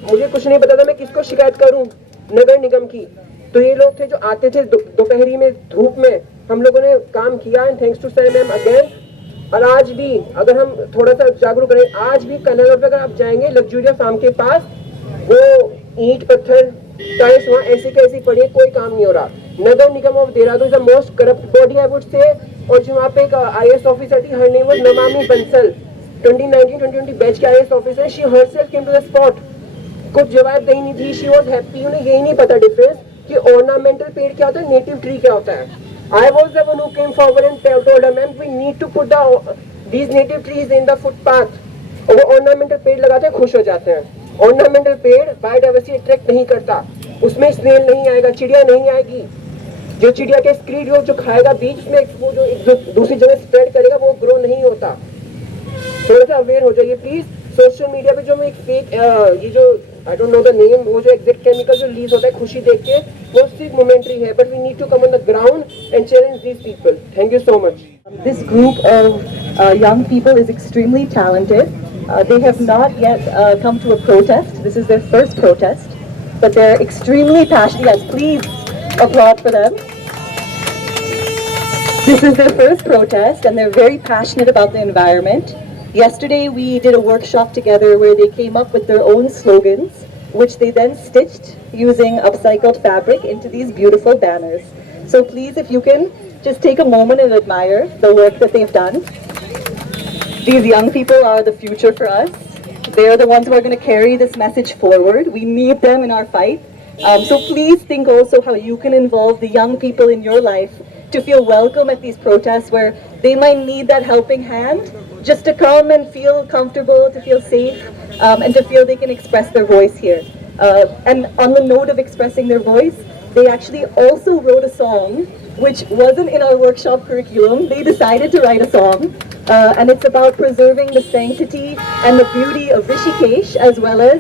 मुझे कुछ नहीं पता था मैं किसको शिकायत करूं नगर निगम की, तो ये लोग थे जो आते थे दोपहरी में धूप में, हम लोगों ने काम किया and thanks to sir ma'am again. और आज भी अगर हम थोड़ा सा जागरूक रहे, आज भी कन्नड़ रोड पे अगर आप जाएंगे लग्जूरिया फार्म के पास, वो ईंट पत्थर टाइल्स वहाँ ऐसी कैसी पड़ी है, कोई काम नहीं हो रहा। Nagar Nigam of Dehradun is the most corrupt body I would say. और जो वहाँ पे एक IAS ऑफिसर थी, हर name was Namami Bansal, 2019-2020 batch के IAS officer, she herself came to the spot. कुछ जवाबदेही नहीं थी, शी वाज हैप्पी। उन्हें यही नहीं पता डिफरेंस कि ऑर्नामेंटल पेड़ क्या होता है, नेटिव ट्री क्या होता है। I was the one who came forward and told her, ma'am, we need to put these native trees in the footpath. और वो ornamental पेड़ लगाते हैं, खुश हो जाते हैं। ornamental पेड़ बायोडाइवर्सिटी अट्रैक्ट नहीं करता, उसमें स्नेल नहीं आएगा, चिड़िया नहीं आएगी। जो चिड़िया के स्क्रीड जो खाएगा बीच में, वो जो दूसरी जगह स्प्रेड करेगा वो ग्रो नहीं होता। थोड़ा सा अवेयर हो जाइए प्लीज। सोशल मीडिया पे जो हम एक फेक ये जो I don't know the name, वो जो एग्जैक्ट केमिकल जो रिलीज होता है खुशी देख के, वो सिर्फ मोमेंटरी है, but we need to come on the ground and challenge these people. Thank you so much. This group of young people is extremely talented. They have not yet come to a protest. This is their first protest, but they're extremely passionate. Yes, please applaud for them. This is their first protest and they're very passionate about the environment. Yesterday we did a workshop together where they came up with their own slogans, which they then stitched using upcycled fabric into these beautiful banners. So please, if you can, just take a moment and admire the work that they've done. These young people are the future for us. They are the ones who are going to carry this message forward. We need them in our fight. So please think also how you can involve the young people in your life to feel welcome at these protests where they might need that helping hand just to come and feel comfortable, to feel safe, and to feel they can express their voice here. And on the note of expressing their voice, they actually also wrote a song which wasn't in our workshop curriculum. They decided to write a song, and it's about preserving the sanctity and the beauty of Rishikesh, as well as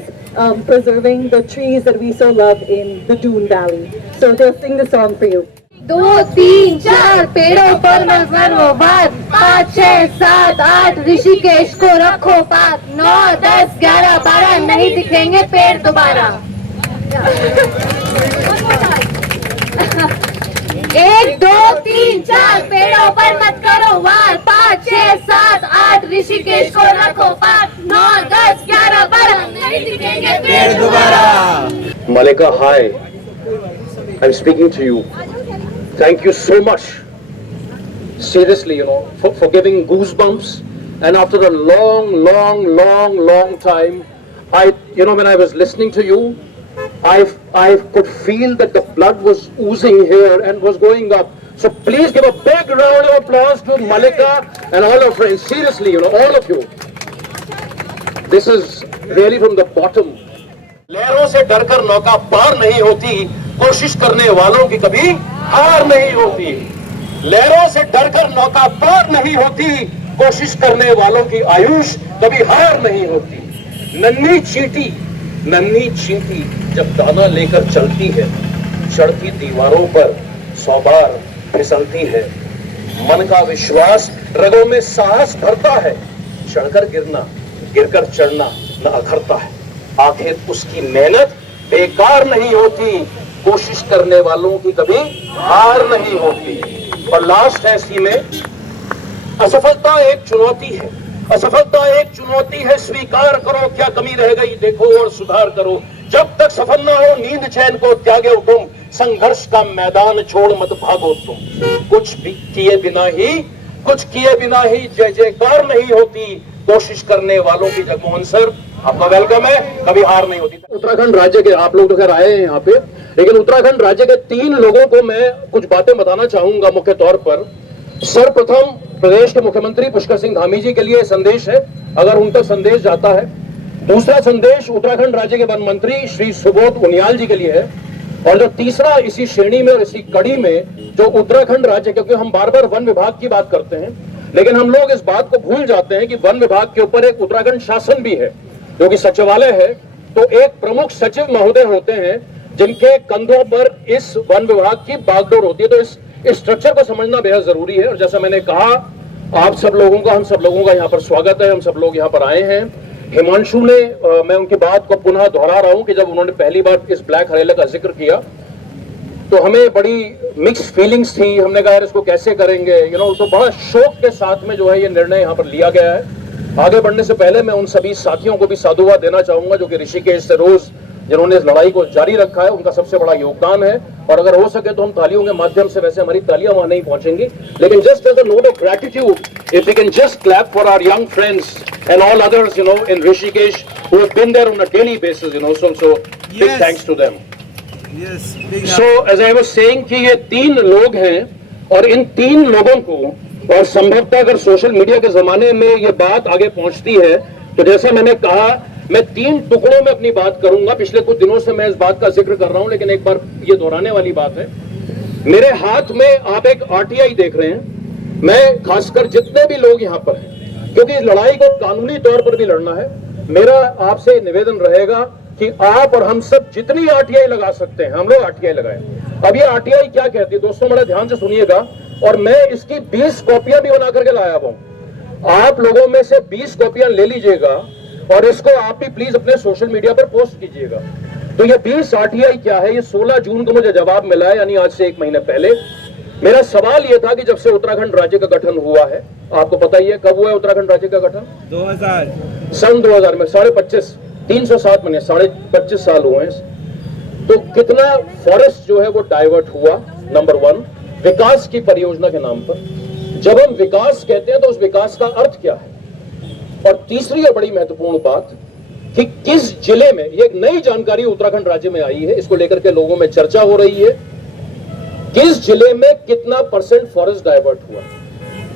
preserving the trees that we so love in the Doon Valley. So they'll sing the song for you. 2, 3, 4 पेड़ों पर मगरो बात, 5, 6, 7, 8 ऋषिकेश को रखो पात, 9, 10, 11, 12 नहीं दिखेंगे पेड़ दोबारा. 1, 2, 3, 4 पेड़ों पर मत करो वार, 5, 6, 7, 8 ऋषिकेश को रखो पात, 9, 10, 11, 12 नहीं दिखेंगे पेड़ दोबारा. Malika, hi. I'm speaking to you. Thank you so much. Seriously, for giving goosebumps. And after a long time, when I was listening to you, I could feel that the blood was oozing here and was going up. So please give a big round of applause to Malika and all her friends. Seriously, all of you. This is really from the bottom. लहरों से डरकर नौका पार नहीं होती, कोशिश करने वालों की कभी हार नहीं होती. लहरों से डरकर नौका पार नहीं होती, कोशिश करने वालों की आयुष कभी हार नहीं होती. नन्ही चींटी जब दाना लेकर चलती है, चढ़ती दीवारों पर 100 बार फिसलती है. मन का विश्वास रगों में साहस भरता है, चढ़कर गिरना, गिरकर चढ़ना न अखरता है. आखिर उसकी मेहनत बेकार नहीं होती, कोशिश करने वालों की कभी हार नहीं होती. और लास्ट है इसी में, असफलता एक चुनौती है, स्वीकार करो क्या कमी रह गई, देखो और सुधार करो. जब तक सफल ना हो नींद चैन को त्यागे तुम, संघर्ष का मैदान छोड़ मत भागो तुम. कुछ किए बिना ही जय जयकार नहीं होती, कोशिश करने वालों की. जगमोहन सर, आपका वेलकम है, कभी हार नहीं होती. उत्तराखंड राज्य के आप लोग तो खैर आए हैं यहाँ पे, लेकिन उत्तराखंड राज्य के 3 लोगों को मैं कुछ बातें बताना चाहूंगा मुख्य तौर पर. सर्वप्रथम प्रदेश के मुख्यमंत्री पुष्कर सिंह धामी जी के लिए संदेश है, अगर उन तक संदेश जाता है. दूसरा संदेश उत्तराखंड राज्य के वन मंत्री श्री सुबोध उनियाल जी के लिए है. और जो तीसरा इसी श्रेणी में और इसी कड़ी में जो उत्तराखंड राज्य, क्योंकि हम बार बार वन विभाग की बात करते हैं, लेकिन हम लोग इस बात को भूल जाते हैं कि वन विभाग के ऊपर एक उत्तराखंड शासन भी है, जो कि सचिवालय है. तो एक प्रमुख सचिव महोदय होते हैं जिनके कंधों पर इस वन विभाग की बागडोर होती है. तो इस स्ट्रक्चर को समझना बेहद जरूरी है. और जैसा मैंने कहा, आप सब लोगों का, हम सब लोगों का यहाँ पर स्वागत है. हम सब लोग यहाँ पर आए हैं. हिमांशु ने, मैं उनकी बात को पुनः दोहरा रहा हूँ कि जब उन्होंने पहली बार इस ब्लैक हरेला का जिक्र किया तो हमें बड़ी मिक्स फीलिंग्स थी. हमने कहा यार इसको कैसे करेंगे, तो बड़ा शौक के साथ में जो है ये निर्णय यहाँ पर लिया गया है. आगे बढ़ने से पहले मैं उन सभी साथियों को भी साधुवाद देना चाहूंगा जो कि ऋषिकेश से रोज जिन्होंने इस लड़ाई को जारी रखा है. उनका सबसे बड़ा योगदान है. और अगर हो सके तो हम तालियों के माध्यम से, वैसे हमारी तालियां वहां नहीं पहुंचेंगी, लेकिन just as a note of gratitude, if we can just clap for our young friends and all others, in Rishikesh who have been there on a daily basis, so big thanks to them. Yes. So as I was saying कि ये 3 लोग हैं और इन 3 लोगों को, और संभवतः अगर सोशल मीडिया के जमाने में ये बात आगे पहुंचती है तो जैसा मैंने कहा, मैं 3 टुकड़ों में अपनी बात करूंगा. पिछले कुछ दिनों से मैं इस बात का जिक्र कर रहा हूं, लेकिन एक बार ये दोहराने वाली बात है. मेरे हाथ में आप एक RTI देख रहे हैं. मैं खासकर जितने भी लोग यहाँ पर हैं, क्योंकि इस लड़ाई को कानूनी तौर पर भी लड़ना है, मेरा आपसे निवेदन रहेगा कि आप और हम सब जितनी आरटीआई लगा सकते हैं हम लोग आरटीआई लगाएं। अब ये आरटीआई क्या कहती है दोस्तों, बड़ा ध्यान से सुनिएगा, और मैं इसकी 20 कॉपियां भी बना करके लाया हूं। आप लोगों में से 20 कॉपियां ले लीजिएगा और इसको आप भी प्लीज अपने सोशल मीडिया पर पोस्ट कीजिएगा। तो ये 20 आरटीआई क्या है, ये 16 जून को मुझे जवाब मिला है, यानी आज से 1 महीने पहले। मेरा सवाल ये था कि जब से उत्तराखंड राज्य का गठन हुआ है, आपको पता ही है कब हुआ है उत्तराखंड राज्य का गठन, 2000 सन 2000 में, 25.5 307 महीने 25.5 साल हुए हैं। तो कितना फॉरेस्ट जो है वो डाइवर्ट हुआ, नंबर 1, विकास की परियोजना के नाम पर। जब हम विकास कहते हैं तो उस विकास का अर्थ क्या है, और तीसरी और बड़ी महत्वपूर्ण बात कि किस जिले में, ये एक नई जानकारी उत्तराखंड राज्य में आई है, इसको लेकर के लोगों में चर्चा हो रही है, किस जिले में कितना % फॉरेस्ट डाइवर्ट हुआ।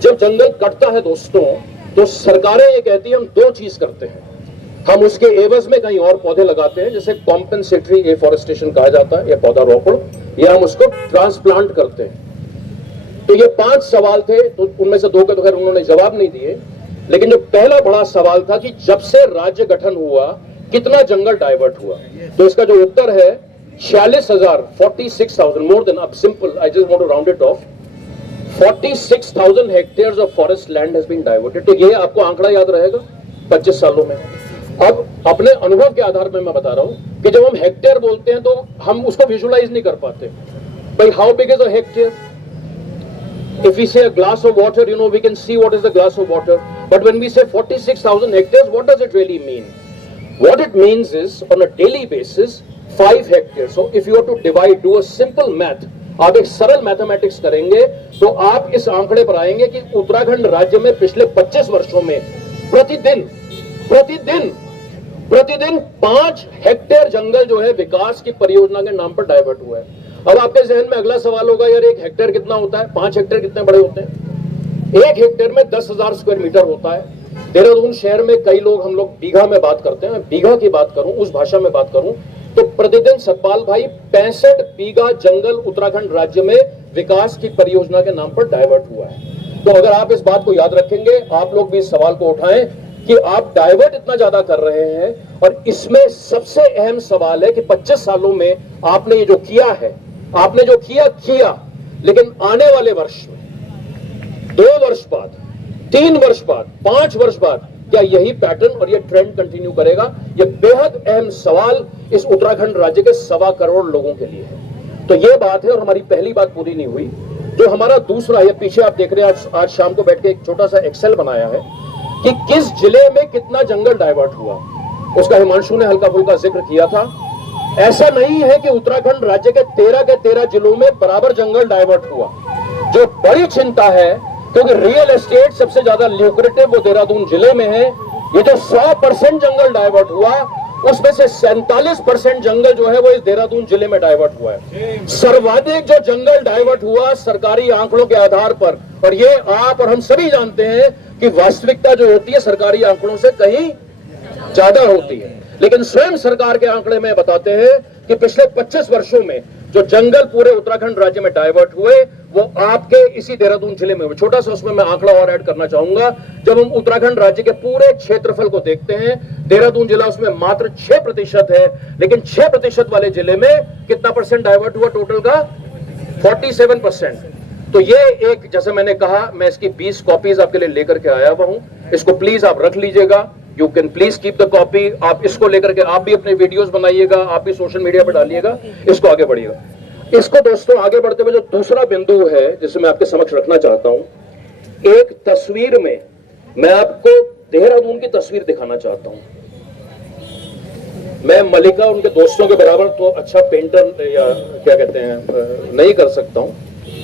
जब जंगल कटता है दोस्तों, तो सरकारें ये कहती है हम 2 चीज करते हैं, हम उसके एवज में कहीं और पौधे लगाते हैं, जैसे कॉम्पेंसेटरी एफॉरेस्टेशन कहा जाता है, या पौधा रोपण, या हम उसको ट्रांसप्लांट करते हैं। तो ये 5 सवाल थे, तो उनमें से 2 के तो खैर उन्होंने जवाब नहीं दिए, लेकिन जो पहला बड़ा सवाल था कि जब से राज्य गठन हुआ कितना जंगल डाइवर्ट हुआ, तो इसका जो उत्तर है 46,000 मोर देन, अब simple I just want to round it off, 46,000 hectares of forest land has been diverted. तो ये आपको आंकड़ा याद रहेगा 25 सालों में। अब अपने अनुभव के आधार पर मैं बता रहा हूं कि जब हम हेक्टेयर बोलते हैं तो हम उसको विजुलाइज नहीं कर पाते। भाई how big is a hectare? If we say a glass of water, you know, we can see what is the glass of water. But when we say 46,000 hectares, what does it really mean? What it means is, on a daily basis, 5 hectares. So if you are to divide, do a simple math, आप एक सरल mathematics करेंगे तो आप इस आंकड़े पर आएंगे कि उत्तराखंड राज्य में पिछले 25 वर्षों में प्रतिदिन 5 हेक्टेयर जंगल जो है विकास की परियोजना के नाम पर डाइवर्ट हुआ है। अब आपके जहन में अगला सवाल होगा, यार 1 हेक्टेयर कितना होता है, 5 हेक्टेयर कितने बड़े होते हैं? 1 हेक्टेयर में 10,000 स्क्वायर मीटर होता है। देहरादून शहर में कई लोग, हम लोग बीघा में बात करते हैं, मैं बीघा की बात करूं, उस भाषा में बात करूं, तो प्रतिदिन सतपाल भाई 65 बीघा जंगल उत्तराखंड राज्य में विकास की परियोजना के नाम पर डाइवर्ट हुआ है। तो अगर आप इस बात को याद रखेंगे, आप लोग भी इस सवाल को उठाएं कि आप डाइवर्ट इतना ज्यादा कर रहे हैं, और इसमें सबसे अहम सवाल है कि 25 सालों में आपने ये जो किया है, आपने जो किया, लेकिन आने वाले वर्ष में 2 वर्ष बाद, 3 वर्ष बाद, 5 वर्ष बाद क्या यही पैटर्न और ये ट्रेंड कंटिन्यू करेगा? ये बेहद अहम सवाल इस उत्तराखंड राज्य के 1.25 करोड़ लोगों के लिए है। तो ये बात है, और हमारी पहली बात पूरी नहीं हुई। जो हमारा दूसरा, ये पीछे आप देख रहे हैं, आज शाम को बैठ के एक छोटा सा एक्सेल बनाया है कि किस जिले में कितना जंगल डाइवर्ट हुआ। उसका हिमांशु ने हल्का फुल्का जिक्र किया था। ऐसा नहीं है कि उत्तराखंड राज्य के 13 जिलों में बराबर जंगल डाइवर्ट हुआ। जो बड़ी चिंता है, क्योंकि रियल एस्टेट सबसे ज्यादा ल्यूक्रेटिव वो देहरादून जिले में है, ये जो 100% जंगल डाइवर्ट हुआ, उसमें से 47% जंगल जो है वो इस देहरादून जिले में डाइवर्ट हुआ है। सर्वाधिक जो जंगल डाइवर्ट हुआ सरकारी आंकड़ों के आधार पर, और ये आप और हम सभी जानते हैं कि वास्तविकता जो होती है सरकारी आंकड़ों से कहीं ज्यादा होती है, लेकिन स्वयं सरकार के आंकड़े में बताते हैं कि पिछले 25 वर्षों में जो जंगल पूरे उत्तराखंड राज्य में डाइवर्ट हुए वो आपके इसी देहरादून जिले में हुए। छोटा सा उसमें मैं आंकड़ा और ऐड करना चाहूंगा। जब हम उत्तराखंड राज्य के पूरे क्षेत्रफल को देखते हैं, देहरादून जिला उसमें मात्र 6% है, लेकिन 6% वाले जिले में कितना % डाइवर्ट हुआ टोटल का? 47%। तो ये एक, जैसे मैंने कहा, मैं इसकी 20 कॉपीज आपके लिए लेकर के आया हुआ हूं, इसको प्लीज आप रख लीजिएगा। You can please keep the copy. आप इसको लेकर के आप भी अपने वीडियोस बनाइएगा, आप भी सोशल मीडिया पर डालिएगा, इसको आगे बढ़िएगा। इसको दोस्तों आगे बढ़ते हुए जो दूसरा बिंदु है जिसे मैं आपके समक्ष रखना चाहता हूं, एक तस्वीर में मैं आपको देहरादून की तस्वीर दिखाना चाहता हूं। मैं मलिका उनके दोस्तों के बराबर तो अच्छा पेंटर या क्या कहते हैं नहीं कर सकता हूं,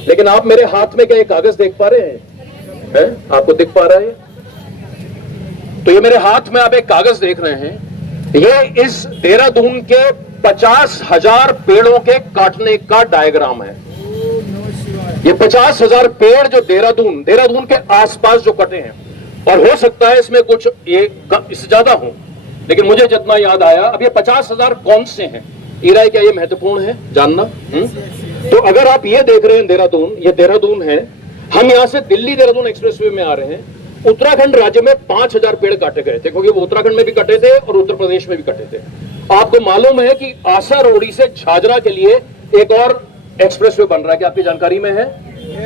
लेकिन आप मेरे हाथ में क्या ये कागज देख पा रहे हैं? आपको दिख पा रहा है? तो ये मेरे हाथ में आप एक कागज देख रहे हैं, ये इस देहरादून के 50,000 पेड़ों के काटने का डायग्राम है। ये 50,000 पेड़ जो देहरादून के आसपास जो कटे हैं, और हो सकता है इसमें कुछ ये इससे ज्यादा हो, लेकिन मुझे जितना याद आया, अब ये 50,000 कौन से हैं? ईराई, क्या ये महत्वपूर्ण है जानना? तो अगर आप ये देख रहे हैं देहरादून, ये देहरादून है, हम यहां से दिल्ली देहरादून एक्सप्रेसवे में आ रहे हैं, उत्तराखंड राज्य में 5000 पेड़ काटे गए थे, क्योंकि वो उत्तराखंड में भी कटे थे और उत्तर प्रदेश में भी कटे थे। आपको मालूम है कि आसा रोडी से झाझरा के लिए एक और एक्सप्रेसवे बन रहा है, क्या आपकी जानकारी में है?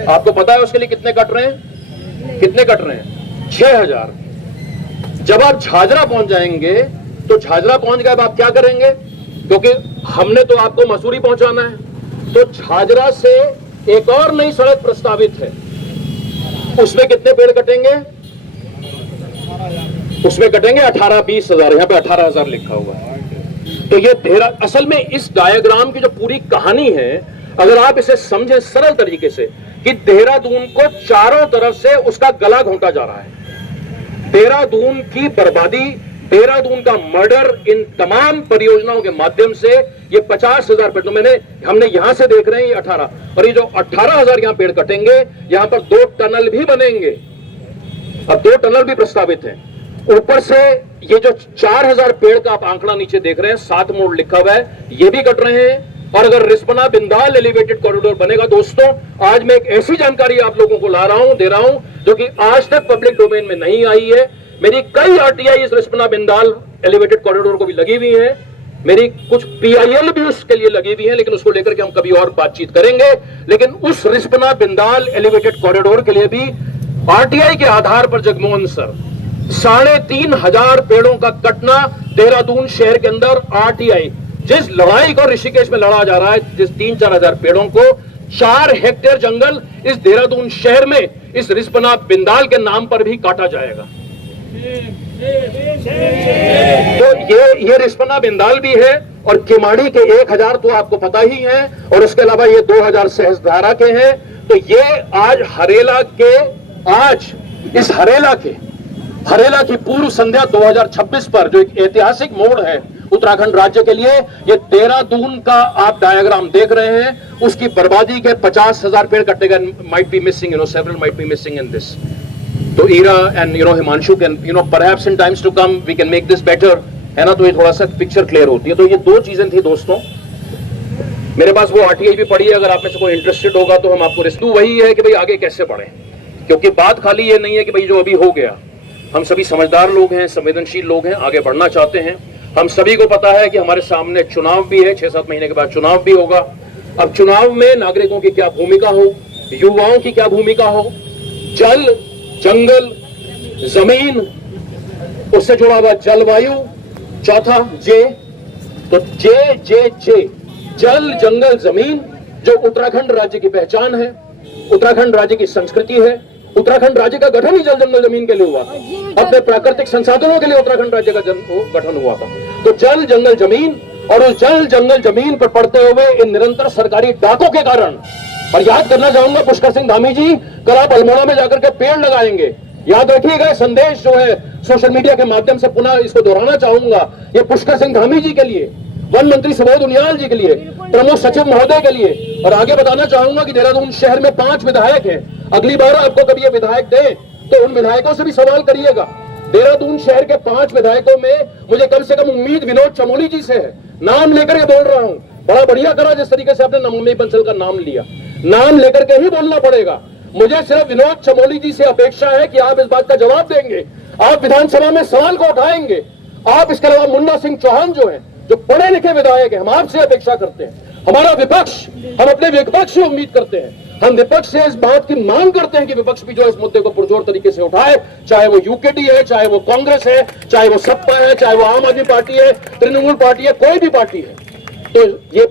आपको पता है उसके लिए कितने कट रहे हैं? कितने कट रहे हैं? 6000। जब आप झाझरा पहुंच जाएंगे तो झाझरा पहुंच गए, अब आप क्या करेंगे? क्योंकि हमने तो आपको मसूरी पहुंचाना है, तो झाझरा से एक और नई सड़क प्रस्तावित है, उसमें कितने पेड़ कटेंगे? उसमें कटेंगे 18-20 हजार, यहां पे 18,000 लिखा हुआ है। तो ये असल में इस डायग्राम की जो पूरी कहानी है, अगर आप इसे समझें सरल तरीके से, कि देहरादून को चारों तरफ से उसका गला घोंटा जा रहा है। देहरादून की बर्बादी, देहरादून का मर्डर इन तमाम परियोजनाओं के माध्यम से ये 50,000 पेड़, तो हमने यहां से देख रहे हैं ये 18, और ये जो 18,000 यहां पेड़ कटेंगे, यहां पर 2 टनल भी बनेंगे। अब 2 टनल भी प्रस्तावित हैं। ऊपर से ये जो 4000 पेड़ का आप आंकड़ा नीचे देख रहे हैं, 7 मोड़ लिखा हुआ है, ये भी कट रहे हैं। और अगर रिस्पना बिंदाल एलिवेटेड कॉरिडोर बनेगा, दोस्तों आज मैं एक ऐसी जानकारी आप लोगों को दे रहा हूं जो कि आज तक पब्लिक डोमेन में नहीं आई है। मेरी कई आरटीआई इस रिस्पना बिंदाल एलिवेटेड कॉरिडोर को भी लगी हुई है, मेरी कुछ पीआईएल भी उसके लिए लगी हुई है, लेकिन उसको लेकर के हम कभी और बातचीत करेंगे। लेकिन उस रिस्पना बिंदाल एलिवेटेड कॉरिडोर के लिए भी आरटीआई के आधार पर जगमोहन सर 3,500 पेड़ों का कटना देहरादून शहर के अंदर, आरटीआई जिस लड़ाई को ऋषिकेश में लड़ा जा रहा है, जिस 3-4 हजार पेड़ों को 4 हेक्टेयर जंगल इस देहरादून शहर में इस रिस्पना बिंदाल के नाम पर भी काटा जाएगा। तो ये रिस्पना बिंदाल भी है, और किमाड़ी के 1000 तो आपको पता ही है, और उसके अलावा ये 2000 सहस्त्रधारा के हैं। तो ये आज इस हरेला की पूर्व संध्या 2026 पर जो एक ऐतिहासिक मोड़ है उत्तराखंड राज्य के लिए, ये देहरादून का आप डायग्राम देख रहे हैं, उसकी बर्बादी के 50,000 पेड़ कटे गए। Might be missing, several might be missing in this. तो Ira and Himanshu can perhaps in times to come we can make this better, है ना? तो ये थोड़ा सा पिक्चर क्लियर होती है। तो ये 2 चीजें थी दोस्तों। मेरे पास वो आरटीआई भी पड़ी है, अगर आप में से कोई इंटरेस्टेड होगा तो हम आपको रिस्पू वही है कि भाई आगे कैसे बढ़े, क्योंकि बात खाली ये नहीं है कि भाई जो अभी हो गया, हम सभी समझदार लोग हैं, संवेदनशील लोग हैं, आगे बढ़ना चाहते हैं। हम सभी को पता है कि हमारे सामने चुनाव भी है, 6-7 महीने के बाद चुनाव भी होगा। अब चुनाव में नागरिकों की क्या भूमिका हो, युवाओं की क्या भूमिका हो, जल, जंगल, जमीन, उससे जुड़ा हुआ जलवायु, चौथा जे, तो जे जल, जंगल, जमीन, जो उत्तराखंड राज्य की पहचान है, उत्तराखंड राज्य की संस्कृति है। उत्तराखंड राज्य का गठन ही जल, जंगल, जमीन के लिए हुआ था, अपने प्राकृतिक संसाधनों के लिए उत्तराखंड राज्य का गठन हुआ था। तो जल, जंगल, जमीन, और उस जल, जंगल, जमीन पर पड़ते हुए इन निरंतर सरकारी डाकों के कारण, और याद करना चाहूंगा पुष्कर सिंह धामी जी, कल आप अल्मोड़ा में जाकर के पेड़ लगाएंगे, याद रखिएगा। संदेश जो है सोशल मीडिया के माध्यम से पुनः इसको दोहराना चाहूंगा, ये पुष्कर सिंह धामी जी के लिए, वन मंत्री सुबोध उनियाल जी के लिए, प्रमुख सचिव महोदय के लिए, और आगे बताना चाहूंगा कि देहरादून शहर में 5 विधायक हैं। अगली बार आपको कभी ये विधायक दे तो उन विधायकों से भी सवाल करिएगा। देहरादून शहर के 5 विधायकों में मुझे कम से कम उम्मीद विनोद चमोली जी से है। नाम लेकर के बोल रहा हूं, बड़ा बढ़िया करा जिस तरीके से आपने नमामि बंसल का नाम लिया, नाम लेकर के ही बोलना पड़ेगा। मुझे सिर्फ विनोद चमोली जी से अपेक्षा है कि आप इस बात का जवाब देंगे, आप विधानसभा में सवाल को उठाएंगे। आप इसके अलावा मुन्ना सिंह चौहान जो है, जो पढ़े लिखे विधायक है, हम आपसे अपेक्षा करते हैं। हमारा विपक्ष, हम अपने विपक्ष से उम्मीद करते हैं, हम विपक्ष से इस बात की मांग करते हैं कि विपक्ष भी जो इस मुद्दे को पुरजोर तरीके से उठाए, चाहे वो यूकेडी है, चाहे वो कांग्रेस है, चाहे वो सपा है, चाहे वो आम आदमी पार्टी है, तृणमूल पार्टी है, कोई भी पार्टी है। तो ये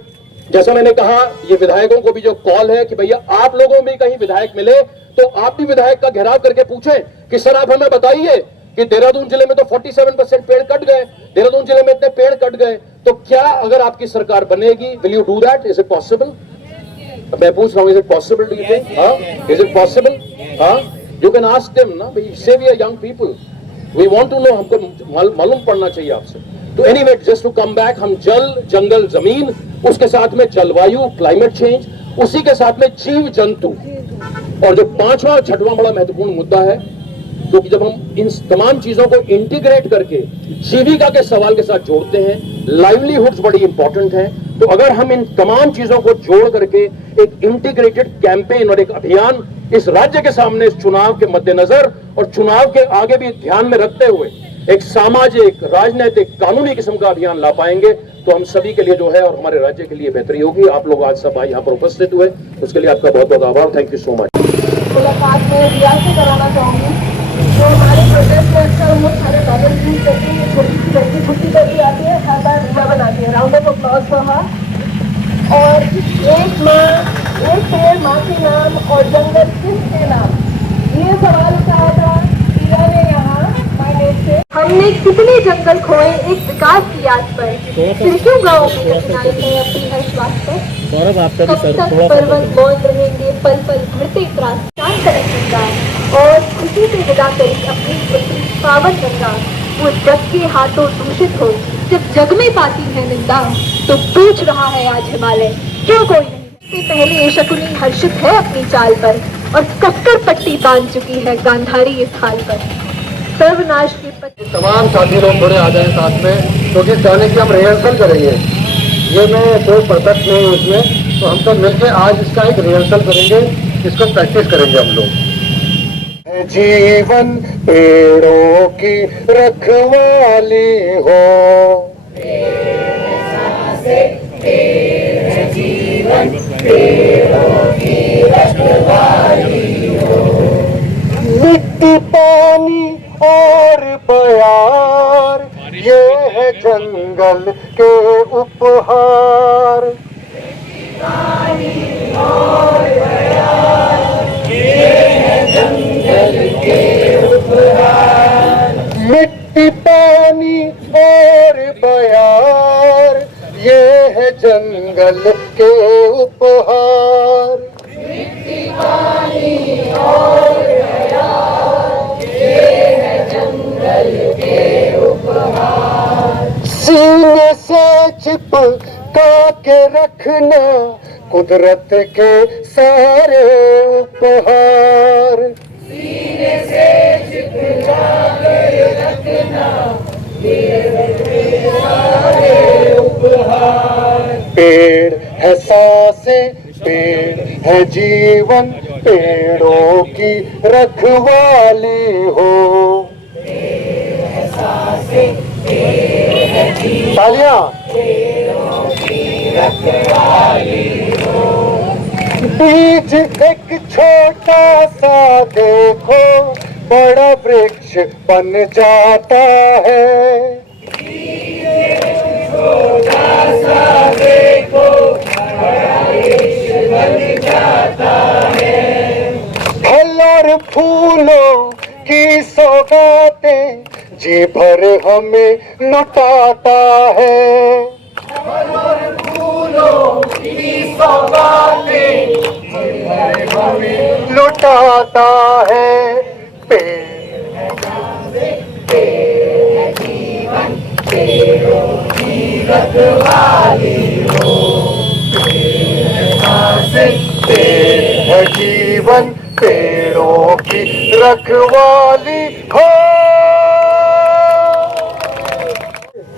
जैसा मैंने कहा, ये विधायकों को भी जो कॉल है कि भैया आप लोगों में कहीं विधायक मिले तो आप भी विधायक का घेराव करके पूछें कि सर आप हमें बताइए कि देहरादून जिले में तो 47% पेड़ कट गए, देहरादून जिले में इतने पेड़ कट गए, तो क्या अगर आपकी सरकार बनेगी, will you do that? Is it possible? मैं पूछ रहा हूं, is it possible? Do you think? हाँ, इज इट पॉसिबल? हाँ, यू कैन आस्क देम ना, भाई से we are young people, we want to know, हमको मालूम पड़ना चाहिए आपसे। तो anyway, just to come back, हम जल, जंगल, जमीन, उसके साथ में जलवायु, क्लाइमेट चेंज, उसी के साथ में जीव जंतु, और जो 5वां 6वां बड़ा महत्वपूर्ण मुद्दा है, क्योंकि जब हम इन तमाम चीजों को इंटीग्रेट करके जीविका के सवाल के साथ जोड़ते हैं, लाइवलीहुड्स बड़ी इंपॉर्टेंट है। तो अगर हम इन तमाम चीजों को जोड़ करके एक इंटीग्रेटेड कैंपेन और एक अभियान इस राज्य के सामने इस चुनाव के मद्देनजर और चुनाव के आगे भी ध्यान में रखते हुए एक सामाजिक, राजनीतिक, कानूनी किस्म का अभियान ला पाएंगे तो हम सभी के लिए जो है और हमारे राज्य के लिए बेहतरी होगी। आप लोग आज सब यहाँ पर उपस्थित हुए, उसके लिए आपका बहुत बहुत आभार। Thank you so much. मुलाकात में रियाज से कराना चाहूँगी। जो हमारे प्रोटेस्ट में अक्सर हम लोग सारे डबल यूज करते हैं, छोटी सी लड़की छुट्टी करके आती है, हर बार रिया बनाती है। Round of applause for her. और एक माँ, एक पेड़ माँ के नाम और जंगल किसके नाम, ये सवाल उठाया था प्रिया ने यहाँ माइनेट से। हमने कितने जंगल खोए एक विकास की याद पर, फिर क्यों गाँव की कठिनाई है अपनी हर श्वास पर। कब तक पर्वत मौज रहेंगे, पल पल घटते त्रास, शांत करें संसार और खुशी से विदा करें अपनी पुत्री पावन गंगा। वो जग के हाथों दूषित हो, जब जग में पाती है निंदा, तो पूछ रहा है आज हिमालय क्यों कोई नहीं। इससे पहले शकुनी हर्षित है अपनी चाल पर और कक्कर पट्टी बांध चुकी है गांधारी इस हाल पर। सर्वनाश की तमाम साथी लोग थोड़े आ जाएं साथ में, क्योंकि इस गाने की हम रिहर्सल करेंगे। ये मैं कोई परफेक्ट नहीं हूँ इसमें, तो हम सब मिलकर आज इसका एक रिहर्सल करेंगे, इसको प्रैक्टिस करेंगे हम लोग। जीवन पेड़ों की रखवाली हो, जीवन पेड़ों की रखवाली हो, मिट्टी पानी और बयार ये है जंगल के उपहार। और बयार ये है जंगल के उपहार। मिट्टी पानी और बयार ये है जंगल के उपहार। मिट्टी पानी और सीने से चिपका के रखना कुदरत के सारे उपहार। सीने से चिपका के रखना कुदरत के सारे उपहार। पेड़ है सांसें, पेड़ है जीवन, पेड़ों की रखवाली हो। तालियां। बीज एक छोटा सा देखो, बड़ा वृक्ष बन जाता है। छोटा सा देखो, बड़ा वृक्ष बन जाता है। फल और फूलों की सौगातें जी भर हमें लुटाता है। फल और फूलों की सौगातें जी भर हमें लुटाता है। पेड़ है जीवन, पेड़ों की रखवाली हो। पेड़ है जीवन, पेड़ों की रखवाली हो।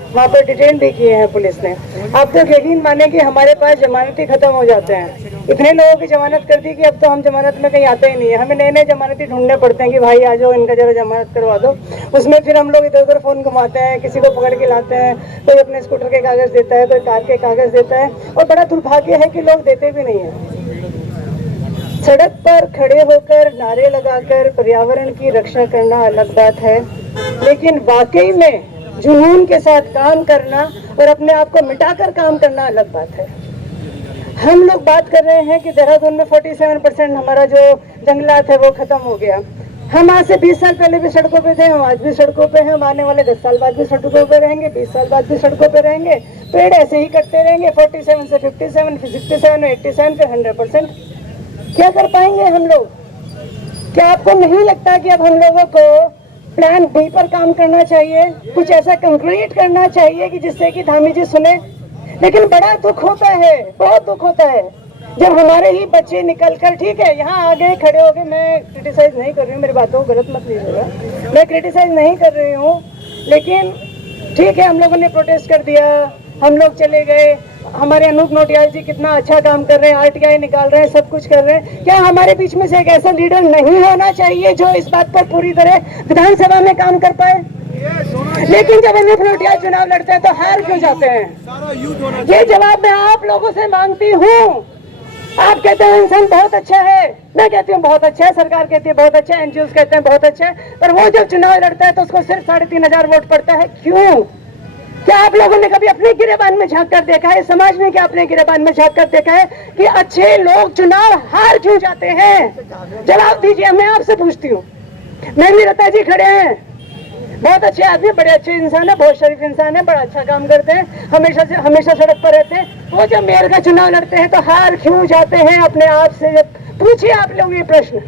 वहाँ पर डिटेन भी किए हैं पुलिस ने। आप तो यकीन माने कि हमारे पास जमानती खत्म हो जाते हैं। इतने लोगों की जमानत कर दी कि अब तो हम जमानत में कहीं आते ही नहीं है। हमें नए नए जमानती ढूंढने पड़ते हैं कि भाई आ जाओ, इनका जरा जमानत करवा दो। उसमें फिर हम लोग इधर उधर फोन घुमाते हैं, किसी को पकड़ के लाते हैं। कोई अपने स्कूटर के कागज देता है, कोई कार के कागज देता है, और बड़ा दुर्भाग्य है कि लोग देते भी नहीं है। सड़क पर खड़े होकर नारे लगाकर पर्यावरण की रक्षा करना अलग बात है, लेकिन वाकई में जुनून के साथ काम करना और अपने आप को मिटाकर काम करना अलग बात है। हम लोग बात कर रहे हैं कि देहरादून में 47% हमारा जो जंगलात है वो खत्म हो गया। हम आज से 20 साल पहले भी सड़कों पे थे, हम आज भी सड़कों पे हैं, हम आने वाले 10 साल बाद भी सड़कों पे रहेंगे, 20 साल बाद भी सड़कों पे रहेंगे। पेड़ ऐसे ही कटते रहेंगे, 47 से 57, 67 और 87 पे 100%। क्या कर पाएंगे हम लोग? क्या आपको नहीं लगता कि अब हम लोगों को प्लान बी पर काम करना चाहिए, कुछ ऐसा कंक्रीट करना चाहिए कि जिससे कि धामी जी सुने? लेकिन बड़ा दुख होता है, बहुत दुख होता है जब हमारे ही बच्चे निकलकर, ठीक है यहाँ आगे खड़े हो गए, मैं क्रिटिसाइज नहीं कर रही हूँ, मेरी बातों को गलत मत लीजिएगा, मैं क्रिटिसाइज नहीं कर रही हूँ, लेकिन ठीक है हम लोगों ने प्रोटेस्ट कर दिया, हम लोग चले गए हमारे अनूप नोटियाल जी कितना अच्छा काम कर रहे हैं, RTI निकाल रहे हैं, सब कुछ कर रहे हैं। क्या हमारे बीच में से एक ऐसा लीडर नहीं होना चाहिए जो इस बात पर पूरी तरह विधानसभा में काम कर पाए? लेकिन जब अनूप नोटियाल चुनाव लड़ते हैं तो हार क्यों जाते हैं? ये जवाब मैं आप लोगों से मांगती हूँ। आप कहते हैं इंसान बहुत अच्छा है, मैं कहती हूँ बहुत अच्छा है, सरकार कहती है बहुत अच्छा है, NGOs कहते हैं बहुत अच्छा है, पर वो जब चुनाव लड़ता है तो उसको सिर्फ 3,500 वोट पड़ता है। क्यों? क्या आप लोगों ने कभी अपने गिरेबान में झांक कर देखा है? समाज ने क्या अपने गिरेबान में झांक कर देखा है कि अच्छे लोग चुनाव हार क्यों जाते हैं? जवाब दीजिए, मैं आपसे पूछती हूँ। मेहता जी खड़े हैं, बहुत अच्छे आदमी, बड़े अच्छे इंसान है, बहुत शरीफ इंसान है, बड़ा अच्छा काम करते हैं, हमेशा सड़क पर रहते हैं। वो जब मेयर का चुनाव लड़ते हैं तो हार क्यों जाते हैं? अपने आप से पूछिए आप लोग ये प्रश्न।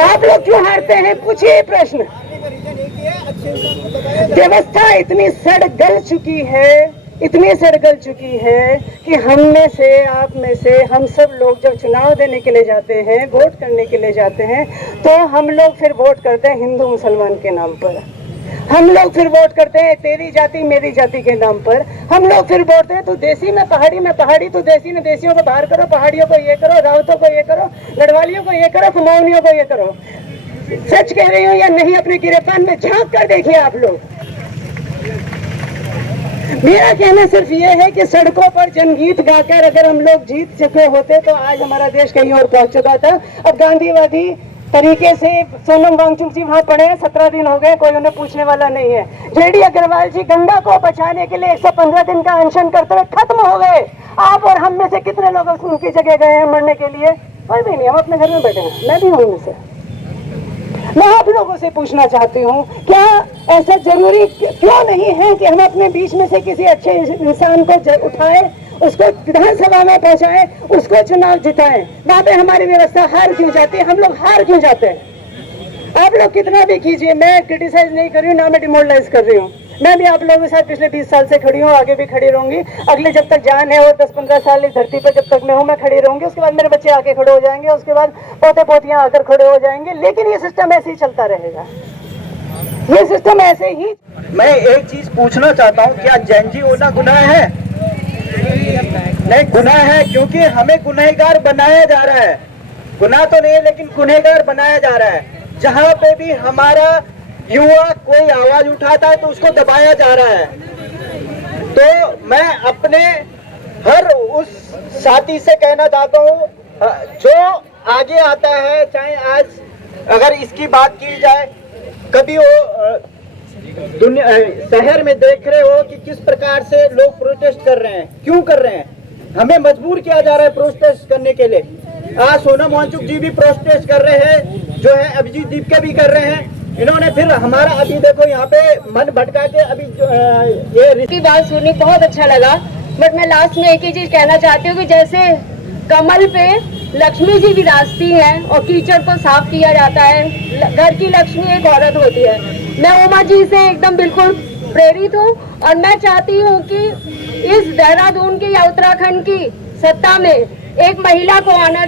आप लोग क्यों हारते हैं? पूछिए ये प्रश्न। व्यवस्था इतनी सड़ गल चुकी है, इतनी सड़ गल चुकी है कि हम में से, आप में से, हम सब लोग जब चुनाव देने के लिए जाते हैं, वोट करने के लिए जाते हैं, तो हम लोग फिर वोट करते हैं हिंदू मुसलमान के नाम पर। हम लोग फिर वोट करते हैं तेरी जाति मेरी जाति के नाम पर। हम लोग फिर वोट हैं तू देसी में पहाड़ी, तू देसी में देसियों को बाहर करो, पहाड़ियों को ये करो, रावतों को ये करो, गढ़वालियों को ये करो, कुमाऊनियों को ये करो। सच कह रही हूँ या नहीं? अपने गिरेबान में झांक कर देखिए आप लोग। मेरा कहना सिर्फ ये है कि सड़कों पर जनगीत गाकर अगर हम लोग जीत चुके होते तो आज हमारा देश कहीं और पहुंच चुका था। अब गांधीवादी तरीके से सोनम वांगचुक जी वहाँ पड़े हैं, 17 दिन हो गए, कोई उन्हें पूछने वाला नहीं है। JD अग्रवाल जी गंगा को बचाने के लिए 115 दिन का अनशन करते हुए खत्म हो गए। आप और हम में से कितने लोग उनकी जगह गए हैं मरने के लिए? कोई भी नहीं, हम अपने घर में बैठे हैं, मैं भी हूँ उनमें से। मैं आप लोगों से पूछना चाहती हूँ, क्या ऐसा जरूरी क्यों नहीं है कि हम अपने बीच में से किसी अच्छे इंसान को उठाएं, उसको विधानसभा में पहुंचाएं, उसको चुनाव जिताएं? वहाँ पे हमारी व्यवस्था हार क्यों जाती है? हम लोग हार क्यों जाते हैं? आप लोग कितना भी कीजिए, मैं क्रिटिसाइज नहीं कर रही हूँ, ना मैं डिमोरलाइज कर रही हूँ। मैं भी आप लोगों के साथ पिछले 20 साल से खड़ी हूँ, आगे भी खड़ी रहूंगी। अगले जब तक जान है और 10-15 साल इस धरती पर जब तक मैं हूँ, मैं खड़ी रहूंगी। उसके बाद मेरे बच्चे आके खड़े हो जाएंगे, उसके बाद पोते पोतियां आकर खड़े हो जाएंगे। लेकिन ये सिस्टम ऐसे ही चलता रहेगा, ये सिस्टम ऐसे ही। मैं एक चीज पूछना चाहता हूँ, क्या जैनजी होना गुनाह है? नहीं, गुनाह है, क्योंकि हमें गुनहगार बनाया जा रहा है। गुनाह तो नहीं है लेकिन गुनहगार बनाया जा रहा है। जहाँ पे भी हमारा युवा कोई आवाज उठाता है तो उसको दबाया जा रहा है। तो मैं अपने हर उस साथी से कहना चाहता हूँ जो आगे आता है, चाहे आज अगर इसकी बात की जाए, कभी वो दुनिया शहर में देख रहे हो कि किस प्रकार से लोग प्रोटेस्ट कर रहे हैं, क्यों कर रहे हैं? हमें मजबूर किया जा रहा है प्रोटेस्ट करने के लिए। आज सोनम वांगचुक जी भी प्रोटेस्ट कर रहे हैं, जो है अभिजीत दीपके भी कर रहे हैं। इन्होंने फिर हमारा अभी देखो यहाँ पे मन भटका के अभी ये बात सुनी, बहुत अच्छा लगा। बट मैं लास्ट में एक ही चीज कहना चाहती हूँ कि जैसे कमल पे लक्ष्मी जी विराजती हैं और कीचड़ को साफ किया जाता है, घर की लक्ष्मी एक औरत होती है। मैं उमा जी से एकदम बिल्कुल प्रेरित हूँ और मैं चाहती हूँ कि इस देहरादून की या उत्तराखंड की सत्ता में एक महिला को आना